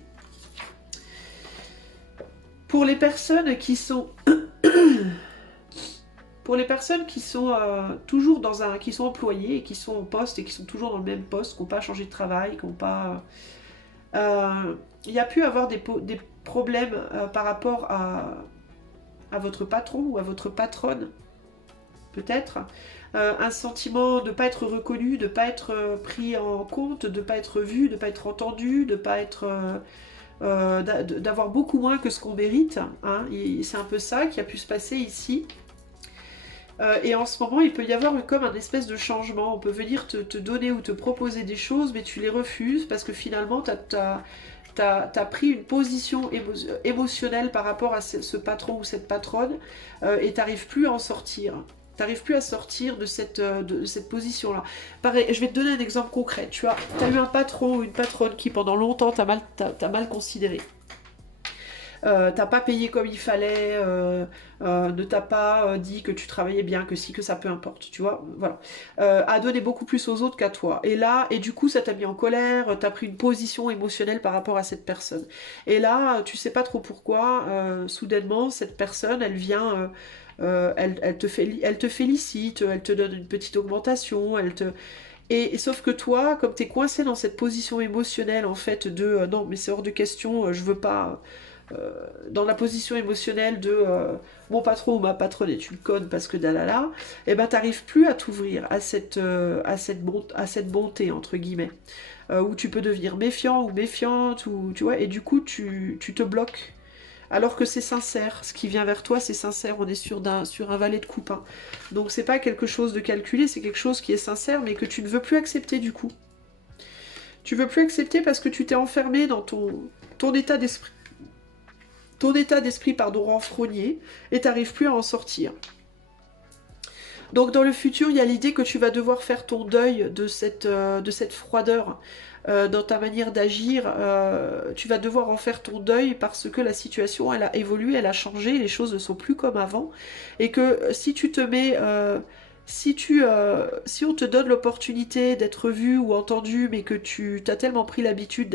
Pour les personnes qui sont... Pour les personnes qui sont toujours qui sont employées et qui sont en poste et qui sont toujours dans le même poste, qui n'ont pas changé de travail, qui n'ont pas... il y a pu avoir des problèmes par rapport à votre patron ou à votre patronne, peut-être. Un sentiment de ne pas être reconnu, de ne pas être pris en compte, de ne pas être vu, de ne pas être entendu, de ne pas être... d'avoir beaucoup moins que ce qu'on mérite. Hein. C'est un peu ça qui a pu se passer ici. Et en ce moment, il peut y avoir comme un espèce de changement. On peut venir te donner ou te proposer des choses, mais tu les refuses parce que finalement, t'as pris une position émotionnelle par rapport à ce patron ou cette patronne et t'arrives plus à en sortir. T'arrives plus à sortir de cette position-là. Pareil, je vais te donner un exemple concret. Tu as eu un patron ou une patronne qui pendant longtemps t'a mal considéré. T'as pas payé comme il fallait, ne t'a pas dit que tu travaillais bien, que si, que ça, peu importe, tu vois, voilà. A donné beaucoup plus aux autres qu'à toi. Et du coup, ça t'a mis en colère, t'as pris une position émotionnelle par rapport à cette personne. Et là, tu sais pas trop pourquoi, soudainement, cette personne, elle vient... elle te félicite, elle te donne une petite augmentation, Et sauf que toi, comme tu es coincé dans cette position émotionnelle, en fait, de non, mais c'est hors de question, je veux pas. Dans la position émotionnelle de mon patron ou ma patronne est une conne parce que dalala, et ben t'arrives plus à t'ouvrir à cette bonté, entre guillemets, où tu peux devenir méfiant ou méfiante, ou tu vois, et du coup tu te bloques. Alors que c'est sincère, ce qui vient vers toi c'est sincère, on est sur un valet de coupe, hein. Donc c'est pas quelque chose de calculé, c'est quelque chose qui est sincère mais que tu ne veux plus accepter du coup. Tu veux plus accepter parce que tu t'es enfermé dans ton état d'esprit. Ton état d'esprit, pardon, renfrogné, et t'arrives plus à en sortir. Donc dans le futur, il y a l'idée que tu vas devoir faire ton deuil de cette froideur dans ta manière d'agir. Tu vas devoir en faire ton deuil parce que la situation, elle a évolué, elle a changé, les choses ne sont plus comme avant. Et que si tu te mets... si on te donne l'opportunité d'être vu ou entendu, mais que tu t'as tellement pris l'habitude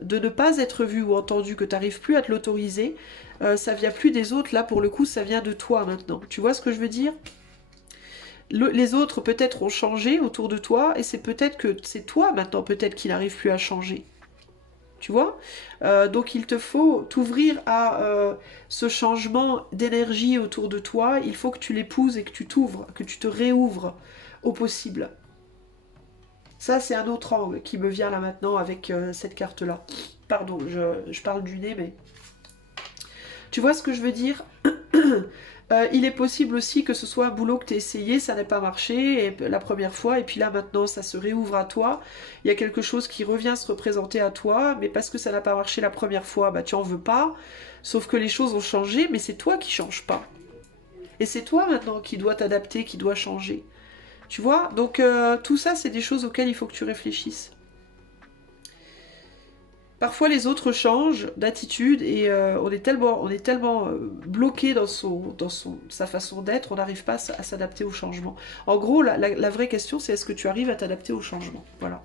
de ne pas être vu ou entendu que tu n'arrives plus à te l'autoriser, ça vient plus des autres, là pour le coup ça vient de toi maintenant. Tu vois ce que je veux dire? Les autres peut-être ont changé autour de toi et c'est peut-être que c'est toi maintenant peut-être qui n'arrive plus à changer. Tu vois, donc il te faut t'ouvrir à ce changement d'énergie autour de toi. Il faut que tu l'épouses et que tu t'ouvres, que tu te réouvres au possible. Ça, c'est un autre angle qui me vient là maintenant avec cette carte-là. Pardon, je parle du nez, mais... Tu vois ce que je veux dire? Il est possible aussi que ce soit un boulot que tu as essayé, ça n'a pas marché la première fois, et puis là maintenant ça se réouvre à toi. Il y a quelque chose qui revient se représenter à toi, mais parce que ça n'a pas marché la première fois, bah tu en veux pas. Sauf que les choses ont changé, mais c'est toi qui changes pas. Et c'est toi maintenant qui dois t'adapter, qui dois changer. Tu vois? Donc tout ça, c'est des choses auxquelles il faut que tu réfléchisses. Parfois les autres changent d'attitude et on est tellement bloqué dans sa façon d'être, on n'arrive pas à s'adapter au changement. En gros, la vraie question, c'est est-ce que tu arrives à t'adapter au changement? Voilà.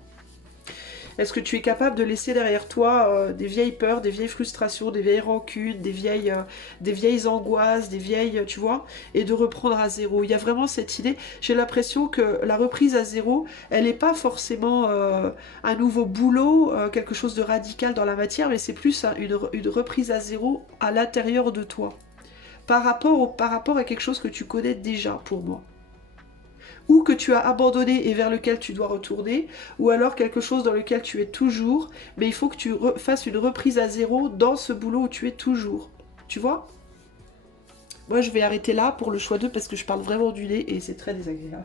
Est-ce que tu es capable de laisser derrière toi des vieilles peurs, des vieilles frustrations, des vieilles rancunes, des vieilles angoisses, des vieilles, tu vois, et de reprendre à zéro? Il y a vraiment cette idée. J'ai l'impression que la reprise à zéro, elle n'est pas forcément un nouveau boulot, quelque chose de radical dans la matière, mais c'est plus une reprise à zéro à l'intérieur de toi, par rapport à quelque chose que tu connais déjà pour moi, ou que tu as abandonné et vers lequel tu dois retourner, ou alors quelque chose dans lequel tu es toujours, mais il faut que tu fasses une reprise à zéro dans ce boulot où tu es toujours. Tu vois? Moi, je vais arrêter là pour le choix 2 parce que je parle vraiment du nez et c'est très désagréable.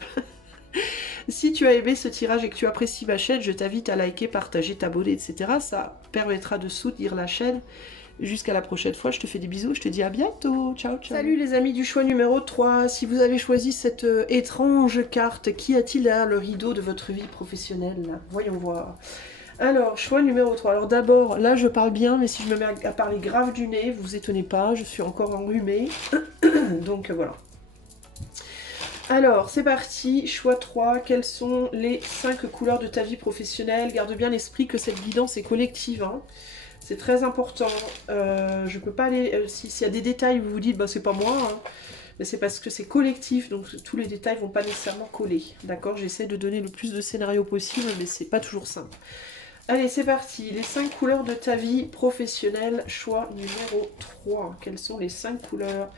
Si tu as aimé ce tirage et que tu apprécies ma chaîne, je t'invite à liker, partager, t'abonner, etc. Ça permettra de soutenir la chaîne. Jusqu'à la prochaine fois, je te fais des bisous, je te dis à bientôt, ciao ciao. Salut les amis du choix numéro 3, si vous avez choisi cette étrange carte, qu'y a-t-il derrière le rideau de votre vie professionnelle? Voyons voir. Alors, choix numéro 3, alors d'abord, là je parle bien, mais si je me mets à parler grave du nez, vous étonnez pas, je suis encore enrhumée, donc voilà. Alors, c'est parti, choix 3, quelles sont les 5 couleurs de ta vie professionnelle? Garde bien l'esprit que cette guidance est collective, hein. C'est très important. Je peux pas aller... S'il y a des détails, vous vous dites, bah c'est pas moi, hein, mais c'est parce que c'est collectif, donc tous les détails vont pas nécessairement coller. D'accord? J'essaie de donner le plus de scénarios possible, mais c'est pas toujours simple. Allez, c'est parti. Les 5 couleurs de ta vie professionnelle, choix numéro 3. Quelles sont les 5 couleurs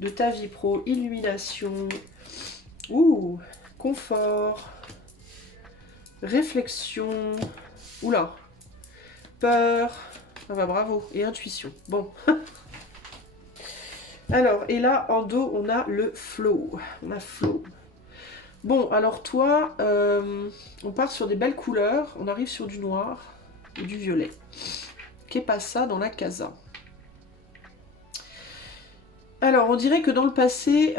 de ta vie pro? Illumination. Ouh, confort. Réflexion. Oula. Peur. Ah bah bravo. Et intuition. Bon. Alors, et là, en dos, on a le flow. On a flow. Bon, alors toi, on part sur des belles couleurs. On arrive sur du noir et du violet. Qu'est pas ça dans la casa? Alors, on dirait que dans le passé,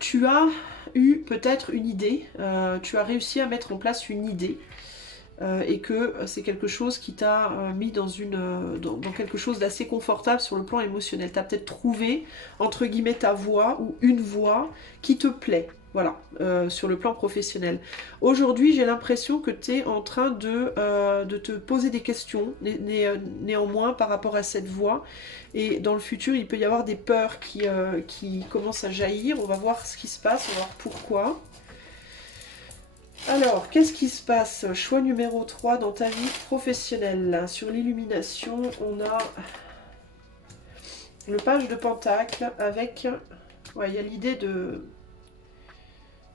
tu as eu peut-être une idée. Tu as réussi à mettre en place une idée. Et que c'est quelque chose qui t'a mis dans quelque chose d'assez confortable sur le plan émotionnel. Tu as peut-être trouvé, entre guillemets, ta voie ou une voie qui te plaît, voilà, sur le plan professionnel. Aujourd'hui, j'ai l'impression que tu es en train de te poser des questions, néanmoins, par rapport à cette voie. Et dans le futur, il peut y avoir des peurs qui commencent à jaillir. On va voir ce qui se passe, on va voir pourquoi. Alors, qu'est-ce qui se passe? Choix numéro 3 dans ta vie professionnelle. Sur l'illumination, on a le page de Pentacle avec... Ouais, il y a l'idée de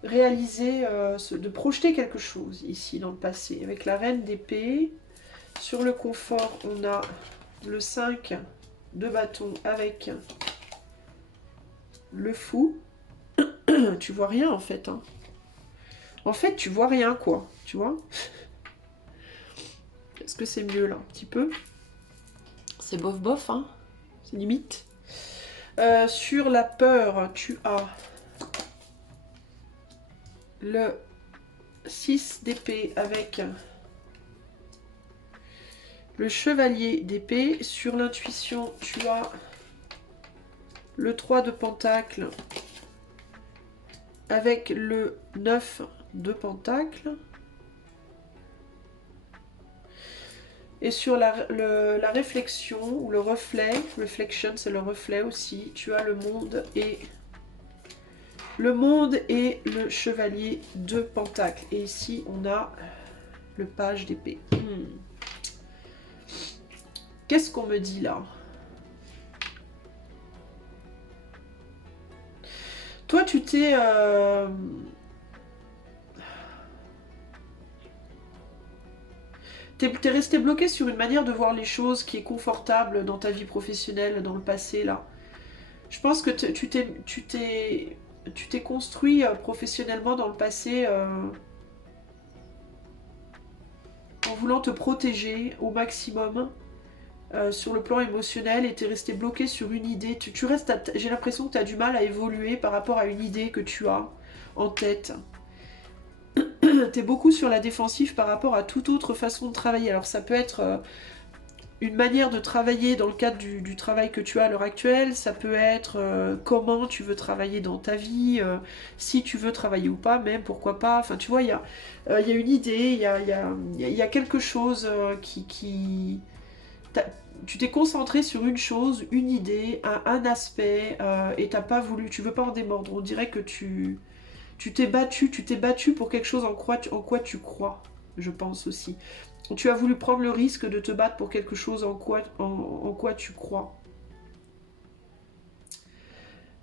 réaliser, de projeter quelque chose ici dans le passé. Avec la reine d'épée, sur le confort, on a le 5 de bâton avec le fou. Tu vois rien en fait. Hein. En fait, tu vois rien quoi. Tu vois? Est-ce que c'est mieux là? Un petit peu. C'est bof bof, hein. C'est limite. Sur la peur, tu as le 6 d'épée avec le chevalier d'épée. Sur l'intuition, tu as le 3 de pentacle avec le 9 de pentacle. Et sur la réflexion, ou le reflet, reflection c'est le reflet aussi, tu as le monde et le chevalier de pentacle. Et ici on a le page d'épée. Qu'est-ce qu'on me dit là? Toi tu t'es... T'es resté bloqué sur une manière de voir les choses qui est confortable dans ta vie professionnelle, dans le passé là. Je pense que tu t'es construit professionnellement dans le passé en voulant te protéger au maximum sur le plan émotionnel et t'es resté bloqué sur une idée. J'ai l'impression que tu as du mal à évoluer par rapport à une idée que tu as en tête. T'es beaucoup sur la défensive par rapport à toute autre façon de travailler. Alors ça peut être une manière de travailler dans le cadre du travail que tu as à l'heure actuelle, ça peut être comment tu veux travailler dans ta vie, si tu veux travailler ou pas, même pourquoi pas. Enfin, tu vois, il y a une idée, il y a quelque chose qui... Tu t'es concentré sur une chose, une idée, un aspect, et t'as pas voulu, tu veux pas en démordre. On dirait que tu t'es battu pour quelque chose en quoi tu crois, je pense aussi. Tu as voulu prendre le risque de te battre pour quelque chose en quoi tu crois.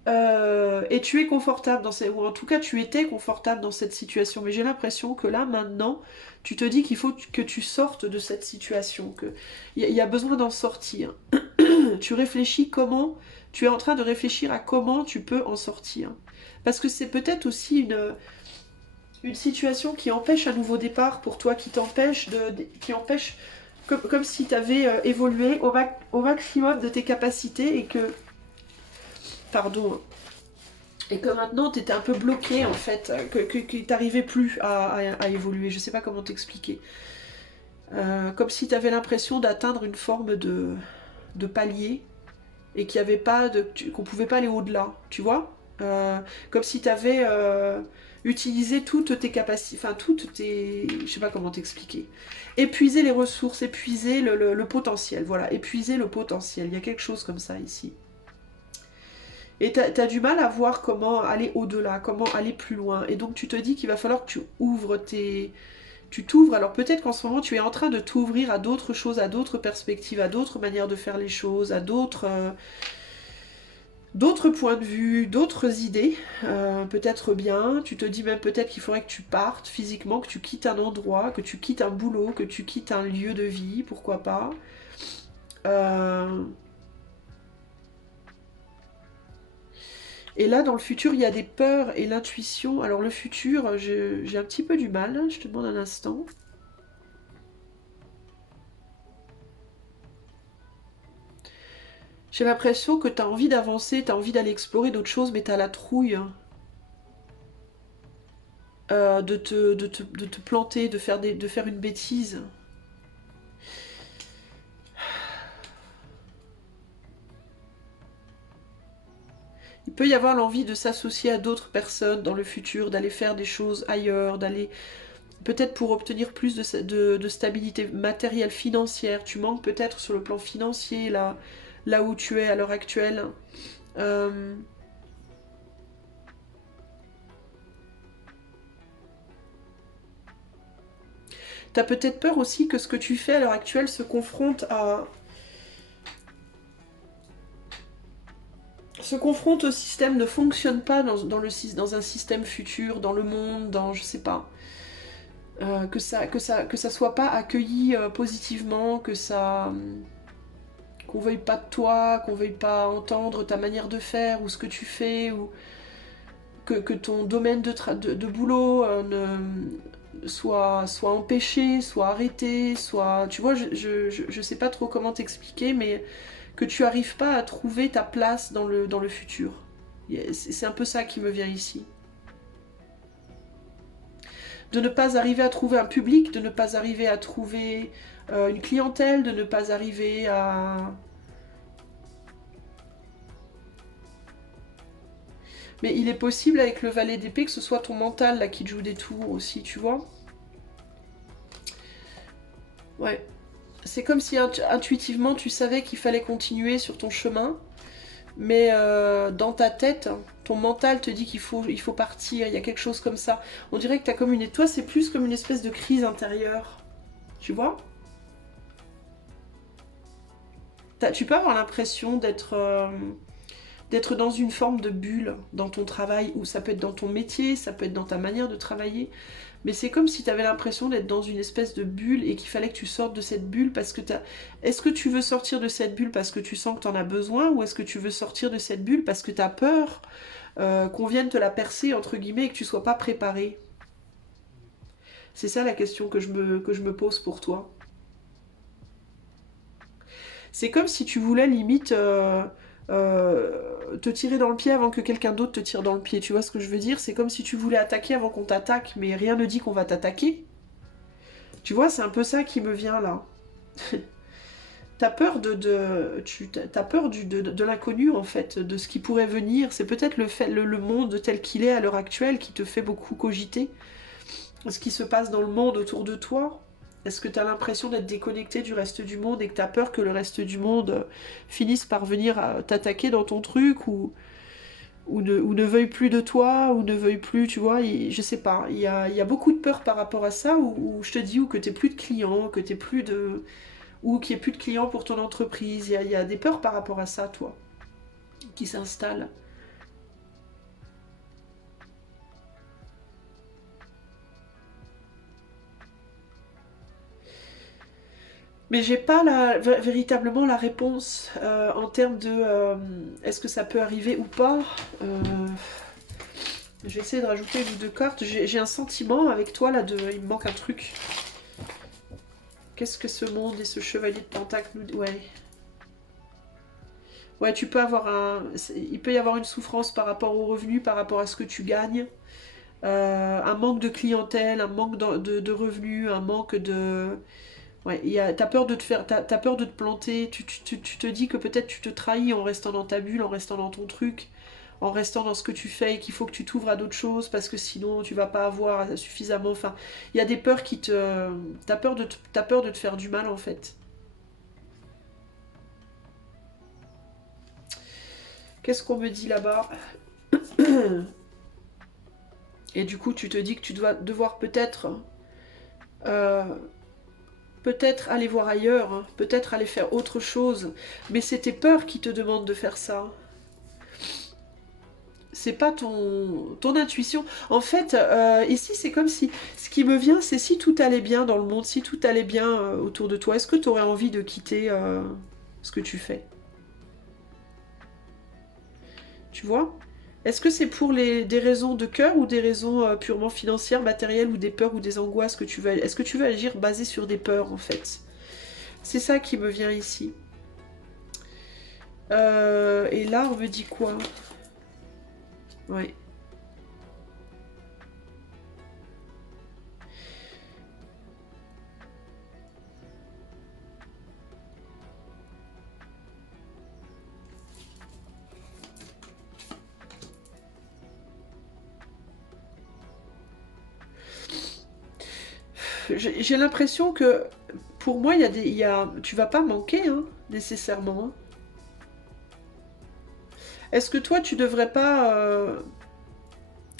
Et tu es confortable dans ou en tout cas tu étais confortable dans cette situation. Mais j'ai l'impression que là maintenant, tu te dis qu'il faut que tu sortes de cette situation, que il y a besoin d'en sortir. Tu réfléchis comment, tu es en train de réfléchir à comment tu peux en sortir. Parce que c'est peut-être aussi une situation qui empêche un nouveau départ pour toi, qui empêche comme si tu avais évolué au maximum de tes capacités et que, pardon, et que maintenant tu étais un peu bloqué en fait, que tu n'arrivais plus à évoluer. Je sais pas comment t'expliquer. Comme si tu avais l'impression d'atteindre une forme de palier et qu'il y avait pas qu'on pouvait pas aller au-delà, tu vois. Comme si tu avais utilisé toutes tes capacités, enfin toutes tes, je sais pas comment t'expliquer. Épuiser les ressources, épuiser le potentiel, voilà, épuiser le potentiel. Il y a quelque chose comme ça ici. Et t'as du mal à voir comment aller au-delà, comment aller plus loin. Et donc tu te dis qu'il va falloir que tu ouvres tu t'ouvres, alors peut-être qu'en ce moment tu es en train de t'ouvrir à d'autres choses, à d'autres perspectives, à d'autres manières de faire les choses, à d'autres points de vue, d'autres idées, peut-être bien. Tu te dis même peut-être qu'il faudrait que tu partes physiquement, que tu quittes un endroit, que tu quittes un boulot, que tu quittes un lieu de vie, pourquoi pas. Euh, Et là, dans le futur, il y a des peurs et l'intuition. Alors le futur, j'ai un petit peu du mal, hein, je te demande un instant. J'ai l'impression que tu as envie d'avancer, tu as envie d'aller explorer d'autres choses, mais tu as la trouille hein, de te planter, de faire une bêtise. Il peut y avoir l'envie de s'associer à d'autres personnes dans le futur, d'aller faire des choses ailleurs, d'aller peut-être pour obtenir plus de stabilité matérielle, financière. Tu manques peut-être sur le plan financier, là où tu es à l'heure actuelle. Euh, Tu as peut-être peur aussi que ce que tu fais à l'heure actuelle se confronte à... se confronte au système, ne fonctionne pas dans un système futur, dans le monde, dans... je sais pas. Que ça soit pas accueilli positivement, que ça... qu'on veuille pas de toi, qu'on veuille pas entendre ta manière de faire ou ce que tu fais, ou que ton domaine de boulot soit empêché, soit arrêté, soit... Tu vois, je sais pas trop comment t'expliquer, mais que tu arrives pas à trouver ta place dans le futur. C'est un peu ça qui me vient ici. De ne pas arriver à trouver un public, de ne pas arriver à trouver une clientèle, de ne pas arriver à... Mais il est possible avec le valet d'épée que ce soit ton mental là qui te joue des tours aussi, tu vois. Ouais. C'est comme si intuitivement tu savais qu'il fallait continuer sur ton chemin, mais dans ta tête, ton mental te dit il faut partir, il y a quelque chose comme ça. On dirait que t'as comme une... Toi, c'est plus comme une espèce de crise intérieure, tu vois. Tu peux avoir l'impression d'être dans une forme de bulle dans ton travail, ou ça peut être dans ton métier, ça peut être dans ta manière de travailler, mais c'est comme si tu avais l'impression d'être dans une espèce de bulle et qu'il fallait que tu sortes de cette bulle parce que t'as... Est-ce que tu veux sortir de cette bulle parce que tu sens que tu en as besoin, ou est-ce que tu veux sortir de cette bulle parce que tu as peur qu'on vienne te la percer, entre guillemets, et que tu sois pas préparé? C'est ça la question que je me pose pour toi. C'est comme si tu voulais limite te tirer dans le pied avant que quelqu'un d'autre te tire dans le pied. Tu vois ce que je veux dire? C'est comme si tu voulais attaquer avant qu'on t'attaque, mais rien ne dit qu'on va t'attaquer. Tu vois, c'est un peu ça qui me vient là. T'as peur t'as peur de l'inconnu en fait, de ce qui pourrait venir. C'est peut-être le monde tel qu'il est à l'heure actuelle qui te fait beaucoup cogiter. Ce qui se passe dans le monde autour de toi. Est-ce que tu as l'impression d'être déconnecté du reste du monde et que tu as peur que le reste du monde finisse par venir t'attaquer dans ton truc, ou ne veuille plus de toi, ou ne veuille plus, tu vois, je sais pas. Il y a beaucoup de peur par rapport à ça, où je te dis, ou que t'aies plus de clients, que t'aies plus de... ou qu'il n'y ait plus de clients pour ton entreprise. Il y a des peurs par rapport à ça, toi, qui s'installent. Mais j'ai pas véritablement la réponse en termes de est-ce que ça peut arriver ou pas. Je vais essayer de rajouter une ou deux cartes. J'ai un sentiment avec toi là il me manque un truc. Qu'est-ce que ce monde et ce chevalier de pentacle nous... Ouais. Ouais, tu peux avoir il peut y avoir une souffrance par rapport aux revenus, par rapport à ce que tu gagnes. Un manque de clientèle, un manque de revenus, un manque de... Ouais, t'as peur de te faire, t'as peur de te planter, tu te dis que peut-être tu te trahis en restant dans ta bulle, en restant dans ton truc, en restant dans ce que tu fais, et qu'il faut que tu t'ouvres à d'autres choses parce que sinon tu vas pas avoir suffisamment. Enfin, il y a des peurs qui te. T'as peur de te faire du mal en fait. Qu'est-ce qu'on me dit là-bas? Et du coup, tu te dis que tu dois devoir euh, peut-être aller voir ailleurs, hein, peut-être aller faire autre chose. Mais c'est tes peurs qui te demandent de faire ça. C'est pas ton intuition. En fait, ici, c'est comme si... Ce qui me vient, c'est si tout allait bien dans le monde, si tout allait bien autour de toi, est-ce que tu aurais envie de quitter ce que tu fais? Tu vois? Est-ce que c'est pour des raisons de cœur, ou des raisons purement financières, matérielles, ou des peurs ou des angoisses que tu veux... Est-ce que tu veux agir basé sur des peurs, en fait? C'est ça qui me vient ici. Et là, on me dit quoi? Ouais. J'ai l'impression que pour moi, tu vas pas manquer, hein, nécessairement, hein. Est-ce que toi, tu devrais pas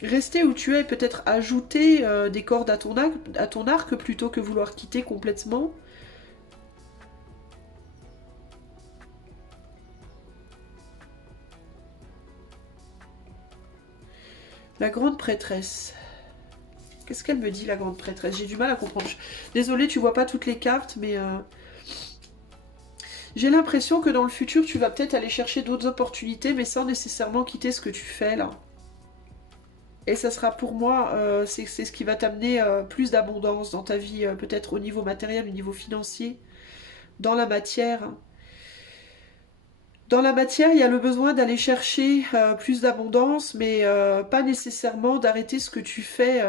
Rester où tu es, peut-être ajouter des cordes à ton arc plutôt que vouloir quitter complètement. La grande prêtresse. Qu'est-ce qu'elle me dit, la grande prêtresse? J'ai du mal à comprendre. Désolée, tu vois pas toutes les cartes, mais... j'ai l'impression que dans le futur, tu vas peut-être aller chercher d'autres opportunités, mais sans nécessairement quitter ce que tu fais, là. Et ça sera pour moi, c'est ce qui va t'amener plus d'abondance dans ta vie, peut-être au niveau matériel, au niveau financier, dans la matière. Dans la matière, il y a le besoin d'aller chercher plus d'abondance, mais pas nécessairement d'arrêter ce que tu fais,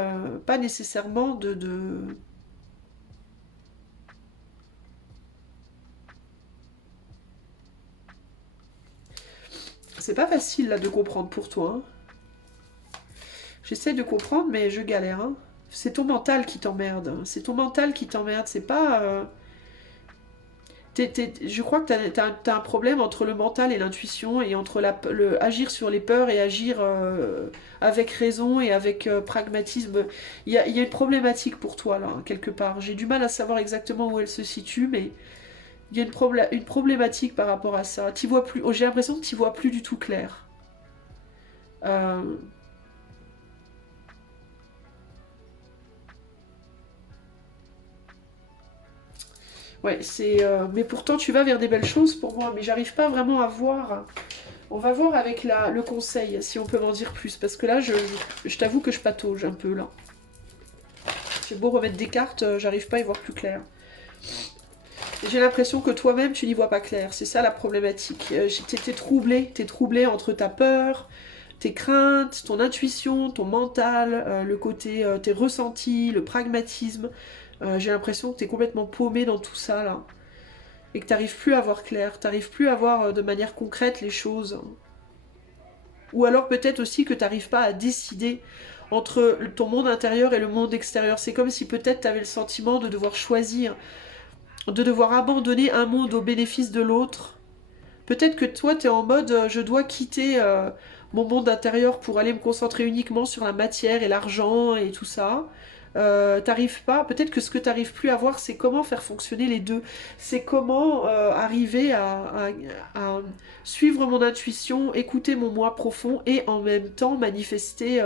pas nécessairement de... C'est pas facile là de comprendre pour toi, hein. J'essaie de comprendre, mais je galère, hein. C'est ton mental qui t'emmerde. C'est ton mental qui t'emmerde, c'est pas... je crois que t'as un problème entre le mental et l'intuition, et entre agir sur les peurs et agir avec raison et avec pragmatisme. Il y a une problématique pour toi, là, hein, quelque part. J'ai du mal à savoir exactement où elle se situe, mais il y a une problématique par rapport à ça. T'y vois plus... J'ai l'impression que tu vois plus du tout clair. Euh, Ouais, c'est. Mais pourtant, tu vas vers des belles choses pour moi, mais j'arrive pas vraiment à voir. On va voir avec le conseil, si on peut m'en dire plus, parce que là, je t'avoue que je patauge un peu là. J'ai beau remettre des cartes, j'arrive pas à y voir plus clair. J'ai l'impression que toi-même, tu n'y vois pas clair. C'est ça la problématique. T'es troublé entre ta peur, tes craintes, ton intuition, ton mental, le côté, tes ressentis, le pragmatisme. J'ai l'impression que t'es complètement paumé dans tout ça là. Et que t'arrives plus à voir clair, t'arrives plus à voir de manière concrète les choses. Ou alors peut-être aussi que t'arrives pas à décider entre ton monde intérieur et le monde extérieur. C'est comme si peut-être t'avais le sentiment de devoir choisir, de devoir abandonner un monde au bénéfice de l'autre. Peut-être que toi t'es en mode je dois quitter mon monde intérieur pour aller me concentrer uniquement sur la matière et l'argent et tout ça. T'arrives pas, peut-être que ce que t'arrives plus à voir, c'est comment faire fonctionner les deux. C'est comment arriver à suivre mon intuition, écouter mon moi profond et en même temps manifester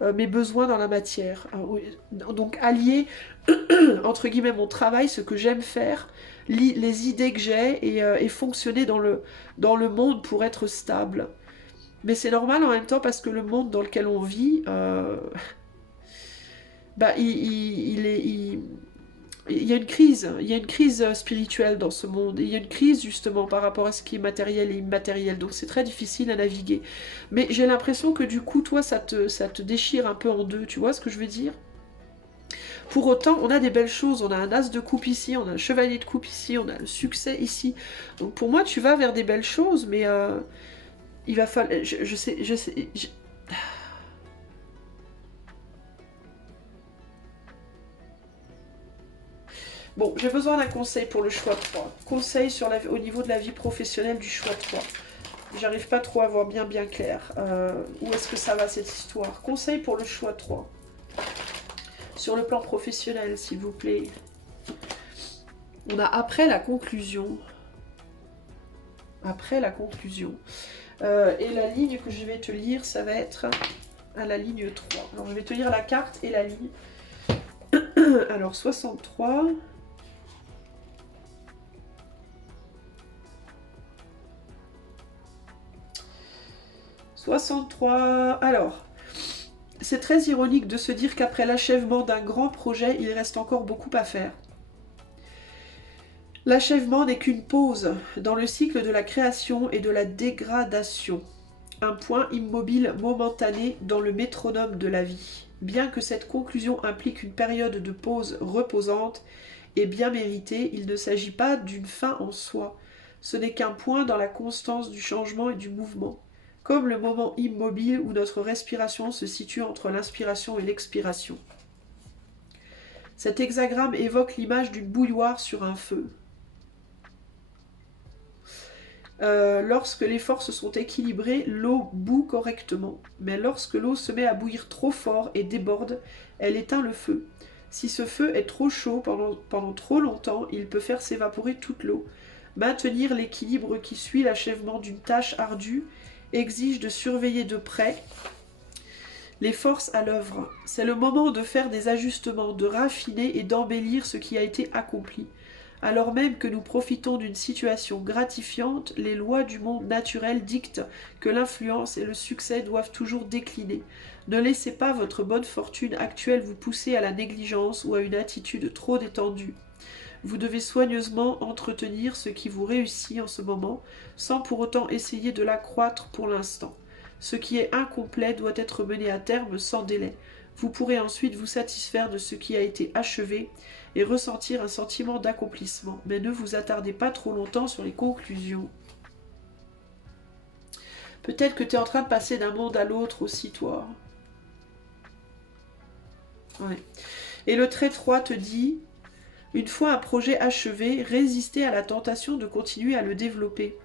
mes besoins dans la matière. Donc allier entre guillemets mon travail, ce que j'aime faire, les idées que j'ai et fonctionner dans le monde pour être stable. Mais c'est normal en même temps parce que le monde dans lequel on vit, bah, il y a une crise spirituelle dans ce monde. Et il y a une crise justement par rapport à ce qui est matériel et immatériel. Donc c'est très difficile à naviguer. Mais j'ai l'impression que du coup, toi, ça te déchire un peu en deux. Tu vois ce que je veux dire? Pour autant, on a des belles choses. On a un as de coupe ici, on a un chevalier de coupe ici, on a le succès ici. Donc pour moi, tu vas vers des belles choses, mais il va falloir... Je sais... Bon, j'ai besoin d'un conseil pour le choix 3. Conseil au niveau de la vie professionnelle du choix 3. J'arrive pas trop à voir bien clair. Où est-ce que ça va cette histoire? Conseil pour le choix 3. Sur le plan professionnel, s'il vous plaît. On a après la conclusion. Après la conclusion. Et la ligne que je vais te lire, ça va être à la ligne 3. Alors je vais te lire la carte et la ligne. Alors 63. 63. Alors, c'est très ironique de se dire qu'après l'achèvement d'un grand projet, il reste encore beaucoup à faire. L'achèvement n'est qu'une pause dans le cycle de la création et de la dégradation. Un point immobile momentané dans le métronome de la vie. Bien que cette conclusion implique une période de pause reposante et bien méritée, il ne s'agit pas d'une fin en soi. Ce n'est qu'un point dans la constance du changement et du mouvement. Comme le moment immobile où notre respiration se situe entre l'inspiration et l'expiration. Cet hexagramme évoque l'image d'une bouilloire sur un feu. Lorsque les forces sont équilibrées, l'eau bout correctement. Mais lorsque l'eau se met à bouillir trop fort et déborde, elle éteint le feu. Si ce feu est trop chaud pendant trop longtemps, il peut faire s'évaporer toute l'eau. Maintenir l'équilibre qui suit l'achèvement d'une tâche ardue exige de surveiller de près les forces à l'œuvre. C'est le moment de faire des ajustements, de raffiner et d'embellir ce qui a été accompli. Alors même que nous profitons d'une situation gratifiante, les lois du monde naturel dictent que l'influence et le succès doivent toujours décliner. Ne laissez pas votre bonne fortune actuelle vous pousser à la négligence ou à une attitude trop détendue. Vous devez soigneusement entretenir ce qui vous réussit en ce moment, sans pour autant essayer de l'accroître pour l'instant. Ce qui est incomplet doit être mené à terme sans délai. Vous pourrez ensuite vous satisfaire de ce qui a été achevé et ressentir un sentiment d'accomplissement. Mais ne vous attardez pas trop longtemps sur les conclusions. Peut-être que tu es en train de passer d'un monde à l'autre aussi, toi. Ouais. Et le trait 3 te dit, une fois un projet achevé, résistez à la tentation de continuer à le développer.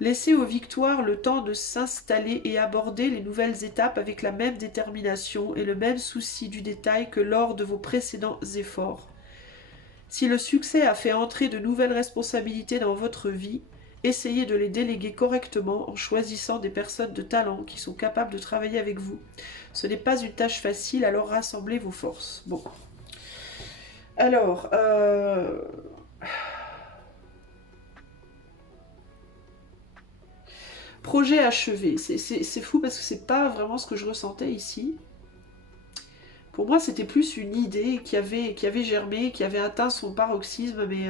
Laissez aux victoires le temps de s'installer et aborder les nouvelles étapes avec la même détermination et le même souci du détail que lors de vos précédents efforts. Si le succès a fait entrer de nouvelles responsabilités dans votre vie, essayez de les déléguer correctement en choisissant des personnes de talent qui sont capables de travailler avec vous. Ce n'est pas une tâche facile, alors rassemblez vos forces. Bon. Alors, projet achevé. C'est fou parce que c'est pas vraiment ce que je ressentais ici. Pour moi, c'était plus une idée qui avait germé, qui avait atteint son paroxysme, mais...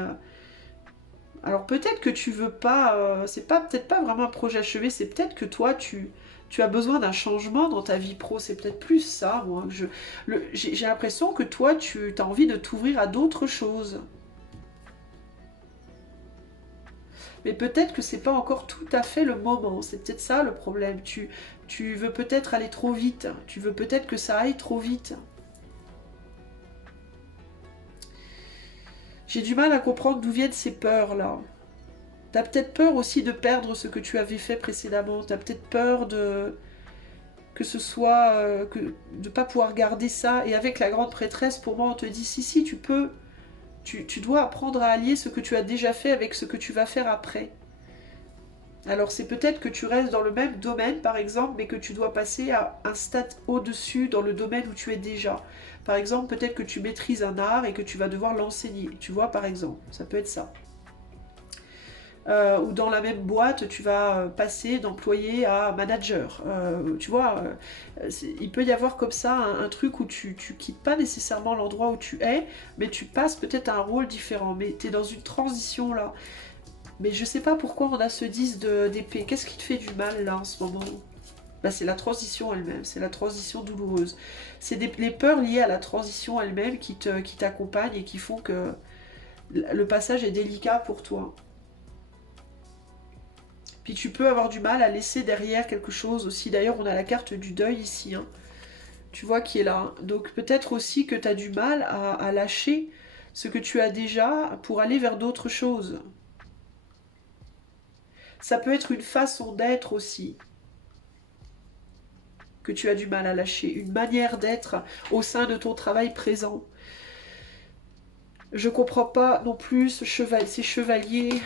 alors peut-être que tu veux pas... c'est pas peut-être pas vraiment un projet achevé, c'est peut-être que toi, tu as besoin d'un changement dans ta vie pro. C'est peut-être plus ça, moi. J'ai l'impression que toi, tu as envie de t'ouvrir à d'autres choses. Mais peut-être que c'est pas encore tout à fait le moment. C'est peut-être ça le problème. Tu veux peut-être aller trop vite. Tu veux peut-être que ça aille trop vite. J'ai du mal à comprendre d'où viennent ces peurs-là. T'as peut-être peur aussi de perdre ce que tu avais fait précédemment. T'as peut-être peur de... que ce soit... de pas pouvoir garder ça. Et avec la grande prêtresse, pour moi, on te dit, si, tu peux... Tu dois apprendre à allier ce que tu as déjà fait avec ce que tu vas faire après. Alors c'est peut-être que tu restes dans le même domaine, par exemple, mais que tu dois passer à un stade au-dessus dans le domaine où tu es déjà. Par exemple, peut-être que tu maîtrises un art et que tu vas devoir l'enseigner. Tu vois, par exemple, ça peut être ça. Ou dans la même boîte, tu vas passer d'employé à manager. Tu vois, il peut y avoir comme ça un truc où tu quittes pas nécessairement l'endroit où tu es, mais tu passes peut-être à un rôle différent. Mais tu es dans une transition là. Mais je sais pas pourquoi on a ce 10 d'épée. Qu'est-ce qui te fait du mal là en ce moment? Bah, c'est la transition elle-même, c'est la transition douloureuse. C'est les peurs liées à la transition elle-même qui t'accompagnent et qui font que le passage est délicat pour toi. Puis tu peux avoir du mal à laisser derrière quelque chose aussi. D'ailleurs, on a la carte du deuil ici. Hein. Tu vois qui est là. Hein. Donc peut-être aussi que tu as du mal à lâcher ce que tu as déjà pour aller vers d'autres choses. Ça peut être une façon d'être aussi que tu as du mal à lâcher. Une manière d'être au sein de ton travail présent. Je comprends pas non plus ces chevaliers...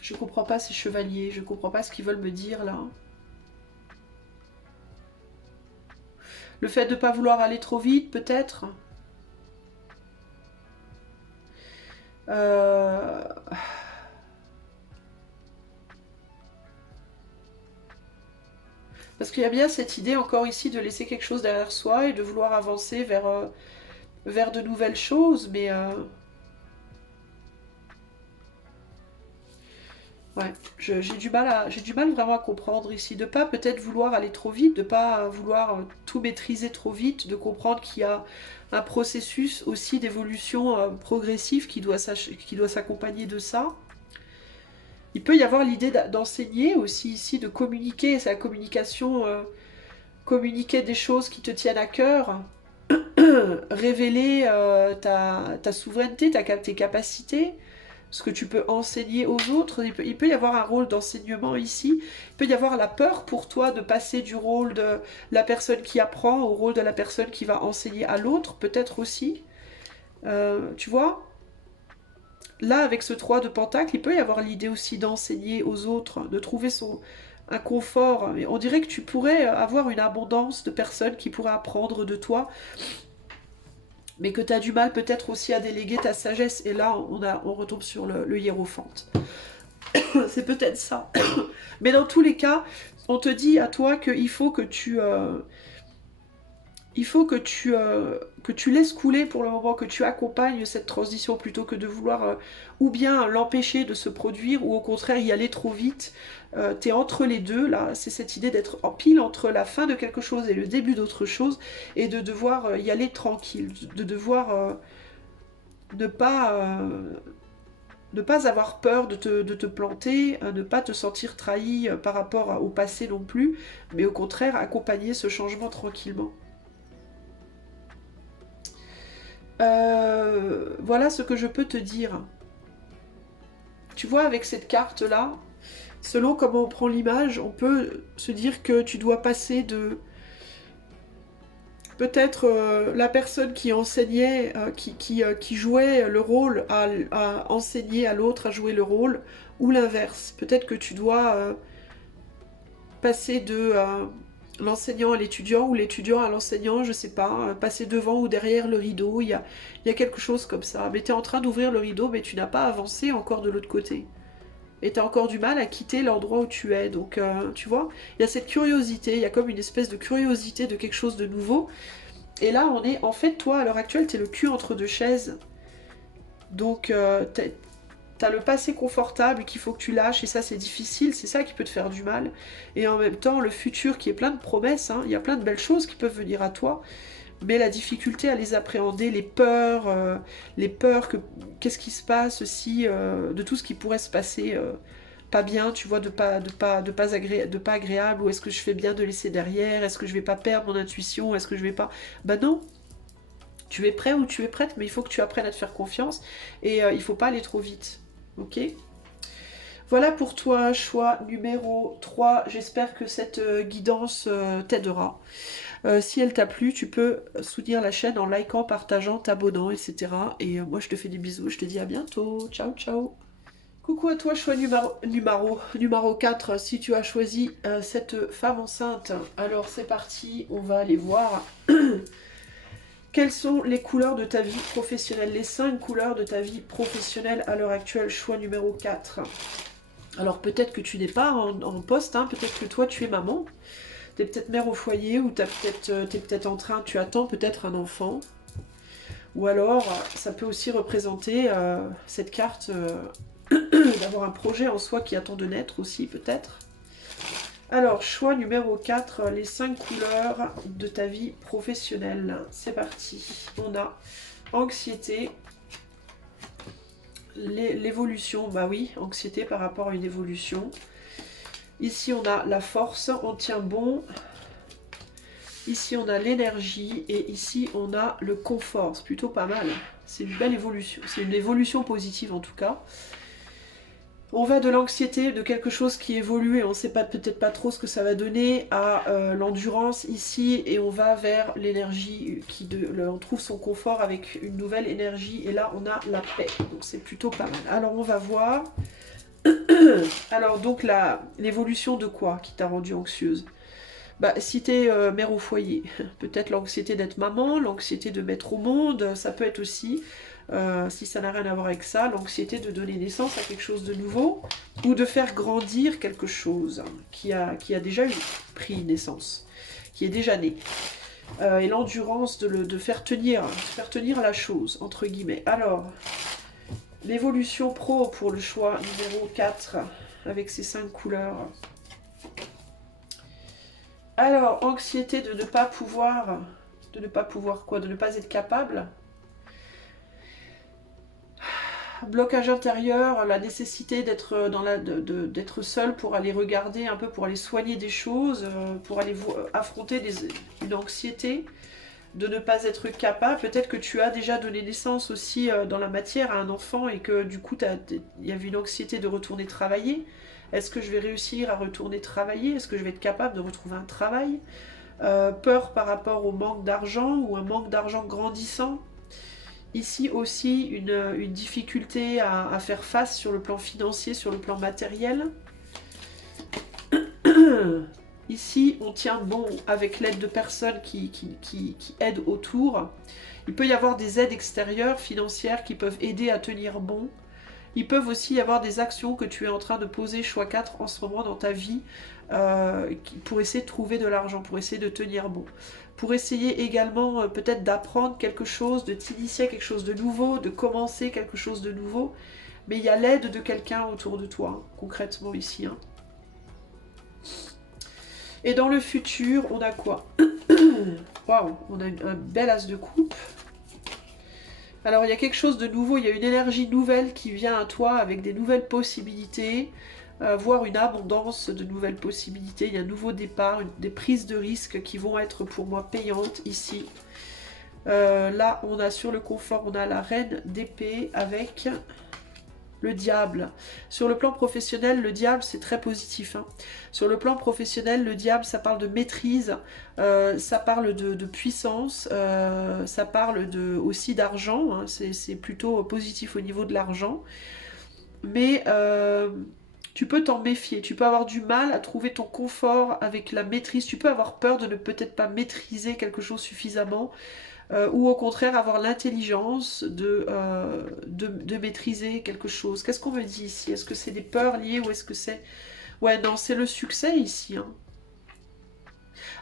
Je comprends pas ces chevaliers, je comprends pas ce qu'ils veulent me dire là. Le fait de ne pas vouloir aller trop vite, peut-être. Parce qu'il y a bien cette idée encore ici de laisser quelque chose derrière soi et de vouloir avancer vers de nouvelles choses, mais... Ouais, j'ai du mal vraiment à comprendre ici, de pas peut-être vouloir aller trop vite, de pas vouloir tout maîtriser trop vite, de comprendre qu'il y a un processus aussi d'évolution progressive qui doit s'accompagner de ça. Il peut y avoir l'idée d'enseigner aussi ici, de communiquer, c'est la communication, communiquer des choses qui te tiennent à cœur, révéler ta souveraineté, tes capacités, ce que tu peux enseigner aux autres. Il peut y avoir un rôle d'enseignement ici. Il peut y avoir la peur pour toi de passer du rôle de la personne qui apprend au rôle de la personne qui va enseigner à l'autre, peut-être aussi. Tu vois? Là, avec ce 3 de pentacle, il peut y avoir l'idée aussi d'enseigner aux autres, de trouver un confort. On dirait que tu pourrais avoir une abondance de personnes qui pourraient apprendre de toi, mais que tu as du mal peut-être aussi à déléguer ta sagesse. Et là, on retombe sur le hiérophante. C'est peut-être ça. Mais dans tous les cas, on te dit à toi qu'il faut que que tu laisses couler pour le moment, que tu accompagnes cette transition plutôt que de vouloir ou bien l'empêcher de se produire ou au contraire y aller trop vite. T'es entre les deux, là, c'est cette idée d'être en pile entre la fin de quelque chose et le début d'autre chose et de devoir y aller tranquille, de devoir ne pas... ne pas avoir peur de te planter, ne pas te sentir trahi par rapport au passé non plus, mais au contraire accompagner ce changement tranquillement. Voilà ce que je peux te dire. Tu vois, avec cette carte-là, selon comment on prend l'image, on peut se dire que tu dois passer de... Peut-être la personne qui enseignait, qui jouait le rôle, à enseigner à l'autre à jouer le rôle, ou l'inverse. Peut-être que tu dois passer de l'enseignant à l'étudiant ou l'étudiant à l'enseignant, je sais pas, passer devant ou derrière le rideau, il y a quelque chose comme ça. Mais tu es en train d'ouvrir le rideau, mais tu n'as pas avancé encore de l'autre côté. Et tu as encore du mal à quitter l'endroit où tu es. Donc, tu vois, il y a cette curiosité, il y a comme une espèce de curiosité de quelque chose de nouveau. Et là, on est, en fait, toi, à l'heure actuelle, tu es le cul entre deux chaises. Donc, t'as le passé confortable qu'il faut que tu lâches, et ça c'est difficile, c'est ça qui peut te faire du mal. Et en même temps, le futur qui est plein de promesses, hein, il y a plein de belles choses qui peuvent venir à toi, mais la difficulté à les appréhender, les peurs que qu'est-ce qui se passe si, de tout ce qui pourrait se passer pas bien, tu vois, de pas agréable, ou est-ce que je fais bien de laisser derrière, est-ce que je vais pas perdre mon intuition, est-ce que je vais pas... Bah non, tu es prêt ou tu es prête, mais il faut que tu apprennes à te faire confiance, et il faut pas aller trop vite. Ok, voilà pour toi, choix numéro 3. J'espère que cette guidance t'aidera. Si elle t'a plu, tu peux soutenir la chaîne en likant, partageant, t'abonnant, etc. Et moi, je te fais des bisous. Je te dis à bientôt. Ciao, ciao. Coucou à toi, choix numéro 4. Si tu as choisi cette femme enceinte, alors c'est parti. On va aller voir... Quelles sont les couleurs de ta vie professionnelle? Les 5 couleurs de ta vie professionnelle à l'heure actuelle, choix numéro 4. Alors peut-être que tu n'es pas en poste, hein, peut-être que toi tu es maman, tu es peut-être mère au foyer, ou tu es peut-être en train, tu attends peut-être un enfant. Ou alors ça peut aussi représenter cette carte d'avoir un projet en soi qui attend de naître aussi peut-être. Alors, choix numéro 4, les 5 couleurs de ta vie professionnelle. C'est parti. On a anxiété, l'évolution, bah oui, anxiété par rapport à une évolution. Ici, on a la force, on tient bon. Ici, on a l'énergie et ici, on a le confort. C'est plutôt pas mal. C'est une belle évolution. C'est une évolution positive en tout cas. On va de l'anxiété, de quelque chose qui évolue et on ne sait pas peut-être pas trop ce que ça va donner, à l'endurance ici, et on va vers l'énergie, on trouve son confort avec une nouvelle énergie, et là on a la paix, donc c'est plutôt pas mal. Alors on va voir, alors donc l'évolution de quoi qui t'a rendue anxieuse? Bah, si t'es mère au foyer, peut-être l'anxiété d'être maman, l'anxiété de mettre au monde, ça peut être aussi... si ça n'a rien à voir avec ça, l'anxiété de donner naissance à quelque chose de nouveau, ou de faire grandir quelque chose qui a déjà pris naissance, qui est déjà né. Et l'endurance de faire tenir la chose, entre guillemets. Alors, l'évolution pro pour le choix numéro 4, avec ces 5 couleurs. Alors, anxiété de ne pas pouvoir quoi? De ne pas être capable. Blocage intérieur, la nécessité d'être d'être seul pour aller regarder un peu, pour aller soigner des choses, pour aller affronter une anxiété. de ne pas être capable. Peut-être que tu as déjà donné naissance aussi dans la matière à un enfant et que du coup il y avait une anxiété de retourner travailler. Est-ce que je vais réussir à retourner travailler? Est-ce que je vais être capable de retrouver un travail? Peur par rapport au manque d'argent ou un manque d'argent grandissant. Ici aussi une difficulté à faire face sur le plan financier, sur le plan matériel. Ici, on tient bon avec l'aide de personnes qui aident autour. Il peut y avoir des aides extérieures, financières, qui peuvent aider à tenir bon. Il peuvent aussi y avoir des actions que tu es en train de poser, choix 4, en ce moment dans ta vie, pour essayer de trouver de l'argent, pour essayer de tenir bon. Pour essayer également peut-être d'apprendre quelque chose, de t'initier à quelque chose de nouveau, de commencer quelque chose de nouveau. Mais il y a l'aide de quelqu'un autour de toi, hein, concrètement ici. Hein. Et dans le futur, on a quoi? Waouh, on a un bel as de coupe. Alors il y a quelque chose de nouveau, il y a une énergie nouvelle qui vient à toi avec des nouvelles possibilités, voire une abondance de nouvelles possibilités. Il y a un nouveau départ, des prises de risques qui vont être pour moi payantes ici. Là, on a sur le confort, on a la reine d'épée avec le diable. Sur le plan professionnel, le diable, c'est très positif. Hein. Sur le plan professionnel, le diable, ça parle de maîtrise, ça parle de puissance, ça parle aussi d'argent. Hein. C'est plutôt positif au niveau de l'argent. Mais tu peux t'en méfier. Tu peux avoir du mal à trouver ton confort avec la maîtrise. Tu peux avoir peur de ne peut-être pas maîtriser quelque chose suffisamment. Ou au contraire avoir l'intelligence de maîtriser quelque chose. Qu'est-ce qu'on me dit ici? Est-ce que c'est des peurs liées ou est-ce que c'est... Ouais, non, c'est le succès ici. Hein.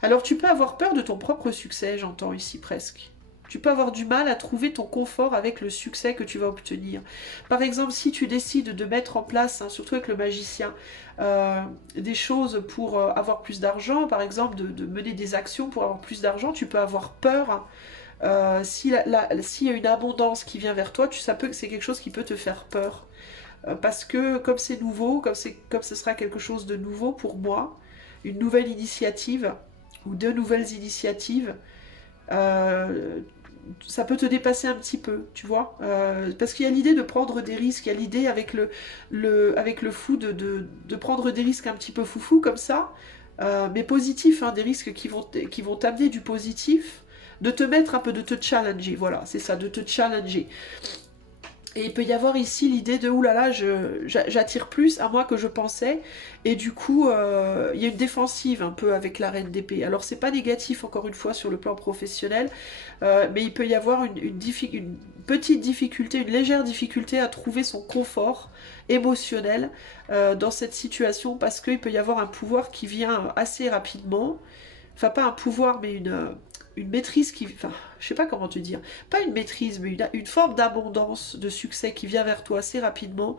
Alors tu peux avoir peur de ton propre succès, j'entends ici presque. Tu peux avoir du mal à trouver ton confort avec le succès que tu vas obtenir. Par exemple, si tu décides de mettre en place, hein, surtout avec le magicien, des choses pour avoir plus d'argent, par exemple de mener des actions pour avoir plus d'argent, tu peux avoir peur. Hein, s'il y a une abondance qui vient vers toi, ça peut que c'est quelque chose qui peut te faire peur. Parce que comme c'est nouveau, comme ce sera quelque chose de nouveau pour moi, une nouvelle initiative ou deux nouvelles initiatives, ça peut te dépasser un petit peu, tu vois. Parce qu'il y a l'idée de prendre des risques, il y a l'idée avec le fou de prendre des risques un petit peu foufou comme ça, mais positifs, hein, des risques qui vont t'amener du positif, de te mettre un peu, de te challenger, voilà, c'est ça, de te challenger. Et il peut y avoir ici l'idée de oulala, j'attire plus à moi que je pensais, et du coup, il y a une défensive un peu avec la reine d'épée. Alors, c'est pas négatif, encore une fois, sur le plan professionnel, mais il peut y avoir une petite difficulté, une légère difficulté à trouver son confort émotionnel dans cette situation, parce qu'il peut y avoir un pouvoir qui vient assez rapidement. Enfin, pas un pouvoir, mais une maîtrise qui... Enfin, je sais pas comment te dire. Pas une maîtrise, mais une forme d'abondance, de succès qui vient vers toi assez rapidement.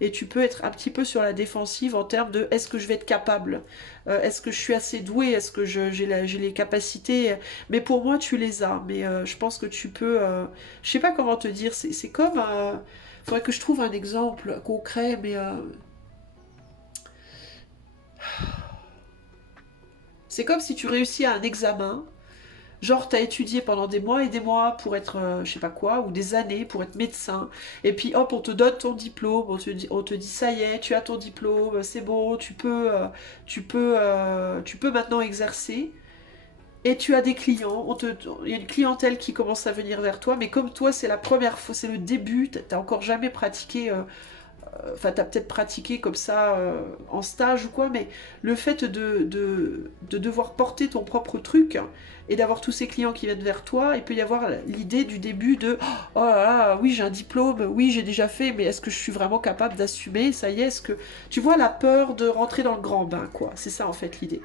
Et tu peux être un petit peu sur la défensive en termes de est-ce que je vais être capable? Est-ce que je suis assez douée? Est-ce que j'ai les capacités? Mais pour moi, tu les as. Mais je pense que tu peux... je sais pas comment te dire. C'est comme... faudrait que je trouve un exemple concret, mais... c'est comme si tu réussis à un examen. Genre, t'as étudié pendant des mois et des mois pour être, je sais pas quoi, ou des années pour être médecin. Et puis, hop, on te donne ton diplôme, on te dit ça y est, tu as ton diplôme, c'est bon, tu peux maintenant exercer. Et tu as des clients, il y a une clientèle qui commence à venir vers toi, mais comme toi, c'est la première fois, c'est le début, t'as encore jamais pratiqué enfin t'as peut-être pratiqué comme ça en stage ou quoi, mais le fait de devoir porter ton propre truc et d'avoir tous ces clients qui viennent vers toi, il peut y avoir l'idée du début de oh là là, oui j'ai un diplôme, oui j'ai déjà fait, mais est-ce que je suis vraiment capable d'assumer, ça y est, est-ce que... Tu vois la peur de rentrer dans le grand bain, quoi, c'est ça en fait l'idée.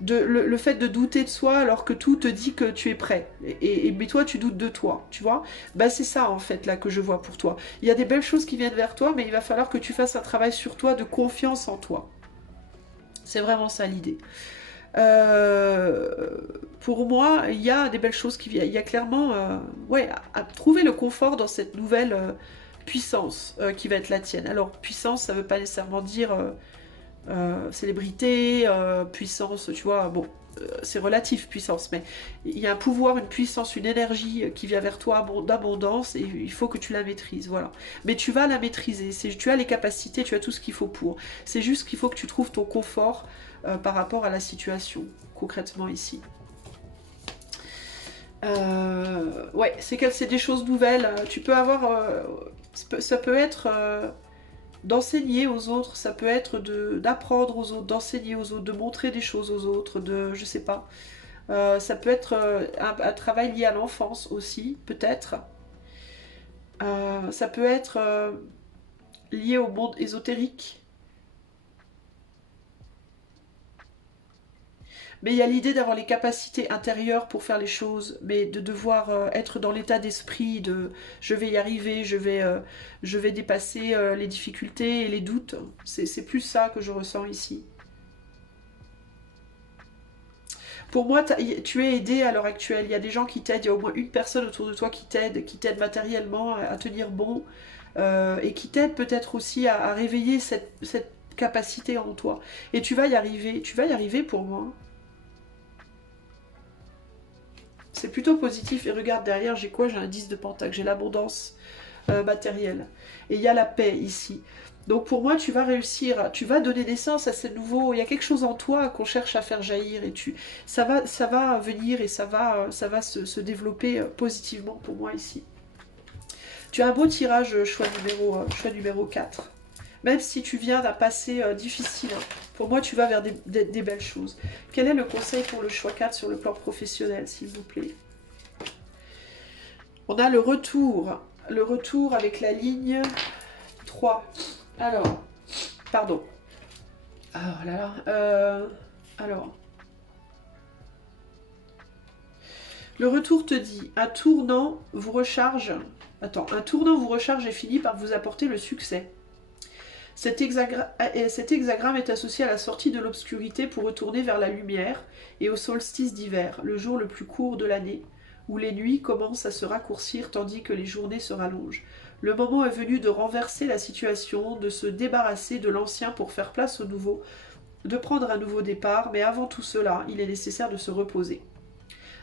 Le fait de douter de soi alors que tout te dit que tu es prêt. Mais toi, tu doutes de toi, tu vois. Bah, c'est ça, en fait, là, que je vois pour toi. Il y a des belles choses qui viennent vers toi, mais il va falloir que tu fasses un travail sur toi de confiance en toi. C'est vraiment ça, l'idée. Pour moi, il y a des belles choses qui viennent. Il y a clairement, ouais, à trouver le confort dans cette nouvelle puissance qui va être la tienne. Alors, puissance, ça ne veut pas nécessairement dire... célébrité, puissance, tu vois, bon, c'est relatif puissance, mais il y a un pouvoir, une puissance, une énergie qui vient vers toi d'abondance et il faut que tu la maîtrises, voilà. Mais tu vas la maîtriser, tu as les capacités, tu as tout ce qu'il faut pour. C'est juste qu'il faut que tu trouves ton confort par rapport à la situation, concrètement ici. Ouais, c'est des choses nouvelles. Tu peux avoir... ça peut être d'enseigner aux autres, ça peut être d'apprendre aux autres, d'enseigner aux autres, de montrer des choses aux autres, je sais pas. Ça peut être un travail lié à l'enfance aussi, peut-être. Ça peut être lié au monde ésotérique. Mais il y a l'idée d'avoir les capacités intérieures pour faire les choses, mais de devoir être dans l'état d'esprit de je vais y arriver, je vais dépasser les difficultés et les doutes. C'est plus ça que je ressens ici. Pour moi, tu es aidé à l'heure actuelle. Il y a des gens qui t'aident, il y a au moins une personne autour de toi qui t'aide matériellement à tenir bon, et qui t'aide peut-être aussi à réveiller cette capacité en toi. Et tu vas y arriver pour moi. C'est plutôt positif. Et regarde derrière, j'ai quoi? J'ai un 10 de pentacle, j'ai l'abondance matérielle. Et il y a la paix ici. Donc pour moi, tu vas réussir, tu vas donner naissance à ce nouveau. Il y a quelque chose en toi qu'on cherche à faire jaillir et ça va venir et ça va se développer positivement pour moi ici. Tu as un beau tirage choix numéro 4. Même si tu viens d'un passé difficile, hein, pour moi tu vas vers des belles choses. Quel est le conseil pour le choix 4 sur le plan professionnel, s'il vous plaît? On a le retour avec la ligne 3. Alors, pardon. Ah là là. Alors, le retour te dit, un tournant vous recharge. Attends, un tournant vous recharge et finit par vous apporter le succès. Cet hexagramme est associé à la sortie de l'obscurité pour retourner vers la lumière et au solstice d'hiver, le jour le plus court de l'année, où les nuits commencent à se raccourcir tandis que les journées se rallongent. Le moment est venu de renverser la situation, de se débarrasser de l'ancien pour faire place au nouveau, de prendre un nouveau départ, mais avant tout cela, il est nécessaire de se reposer.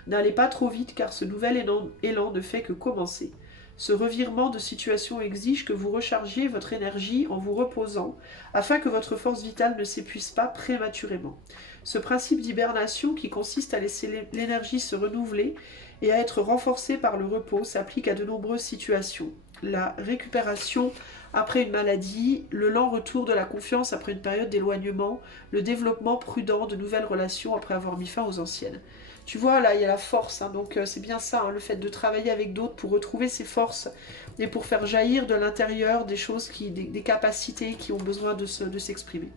N'allez pas trop vite car ce nouvel élan ne fait que commencer. Ce revirement de situation exige que vous rechargiez votre énergie en vous reposant, afin que votre force vitale ne s'épuise pas prématurément. Ce principe d'hibernation qui consiste à laisser l'énergie se renouveler et à être renforcée par le repos s'applique à de nombreuses situations. La récupération après une maladie, le lent retour de la confiance après une période d'éloignement, le développement prudent de nouvelles relations après avoir mis fin aux anciennes. Tu vois, là, il y a la force, hein, donc c'est bien ça, hein, le fait de travailler avec d'autres pour retrouver ses forces et pour faire jaillir de l'intérieur des choses, des capacités qui ont besoin de s'exprimer.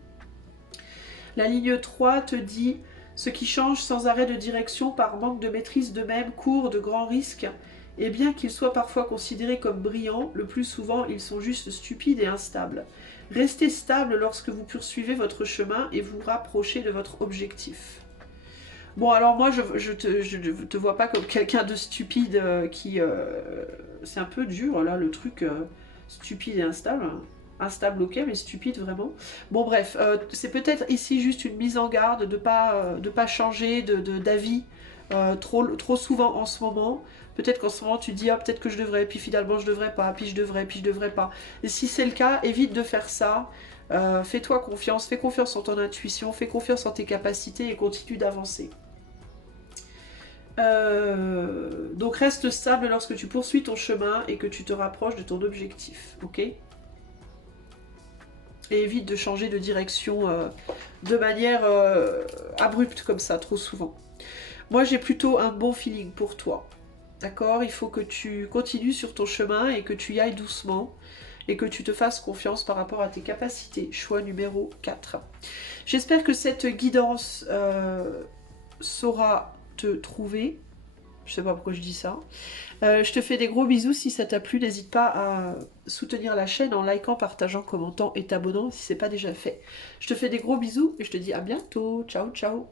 La ligne 3 te dit « Ce qui change sans arrêt de direction par manque de maîtrise d'eux-mêmes court de grands risques, et bien qu'ils soient parfois considérés comme brillants, le plus souvent ils sont juste stupides et instables. Restez stable lorsque vous poursuivez votre chemin et vous rapprochez de votre objectif. » Bon, alors moi, je te vois pas comme quelqu'un de stupide c'est un peu dur, là, le truc stupide et instable. Instable, ok, mais stupide, vraiment. Bon, bref, c'est peut-être ici juste une mise en garde de pas changer d'avis trop souvent en ce moment. Peut-être qu'en ce moment, tu te dis, ah, peut-être que je devrais, puis finalement, je devrais pas, puis je devrais pas. Et si c'est le cas, évite de faire ça. Fais-toi confiance, fais confiance en ton intuition, fais confiance en tes capacités et continue d'avancer. Donc reste stable lorsque tu poursuis ton chemin et que tu te rapproches de ton objectif, ok? Et évite de changer de direction de manière abrupte comme ça, trop souvent. Moi j'ai plutôt un bon feeling pour toi, d'accord? Il faut que tu continues sur ton chemin et que tu y ailles doucement et que tu te fasses confiance par rapport à tes capacités. Choix numéro 4. J'espère que cette guidance saura te trouver. Je sais pas pourquoi je dis ça. Je te fais des gros bisous. Si ça t'a plu, n'hésite pas à soutenir la chaîne en likant, partageant, commentant et t'abonnant si c'est pas déjà fait. Je te fais des gros bisous et je te dis à bientôt. Ciao, ciao.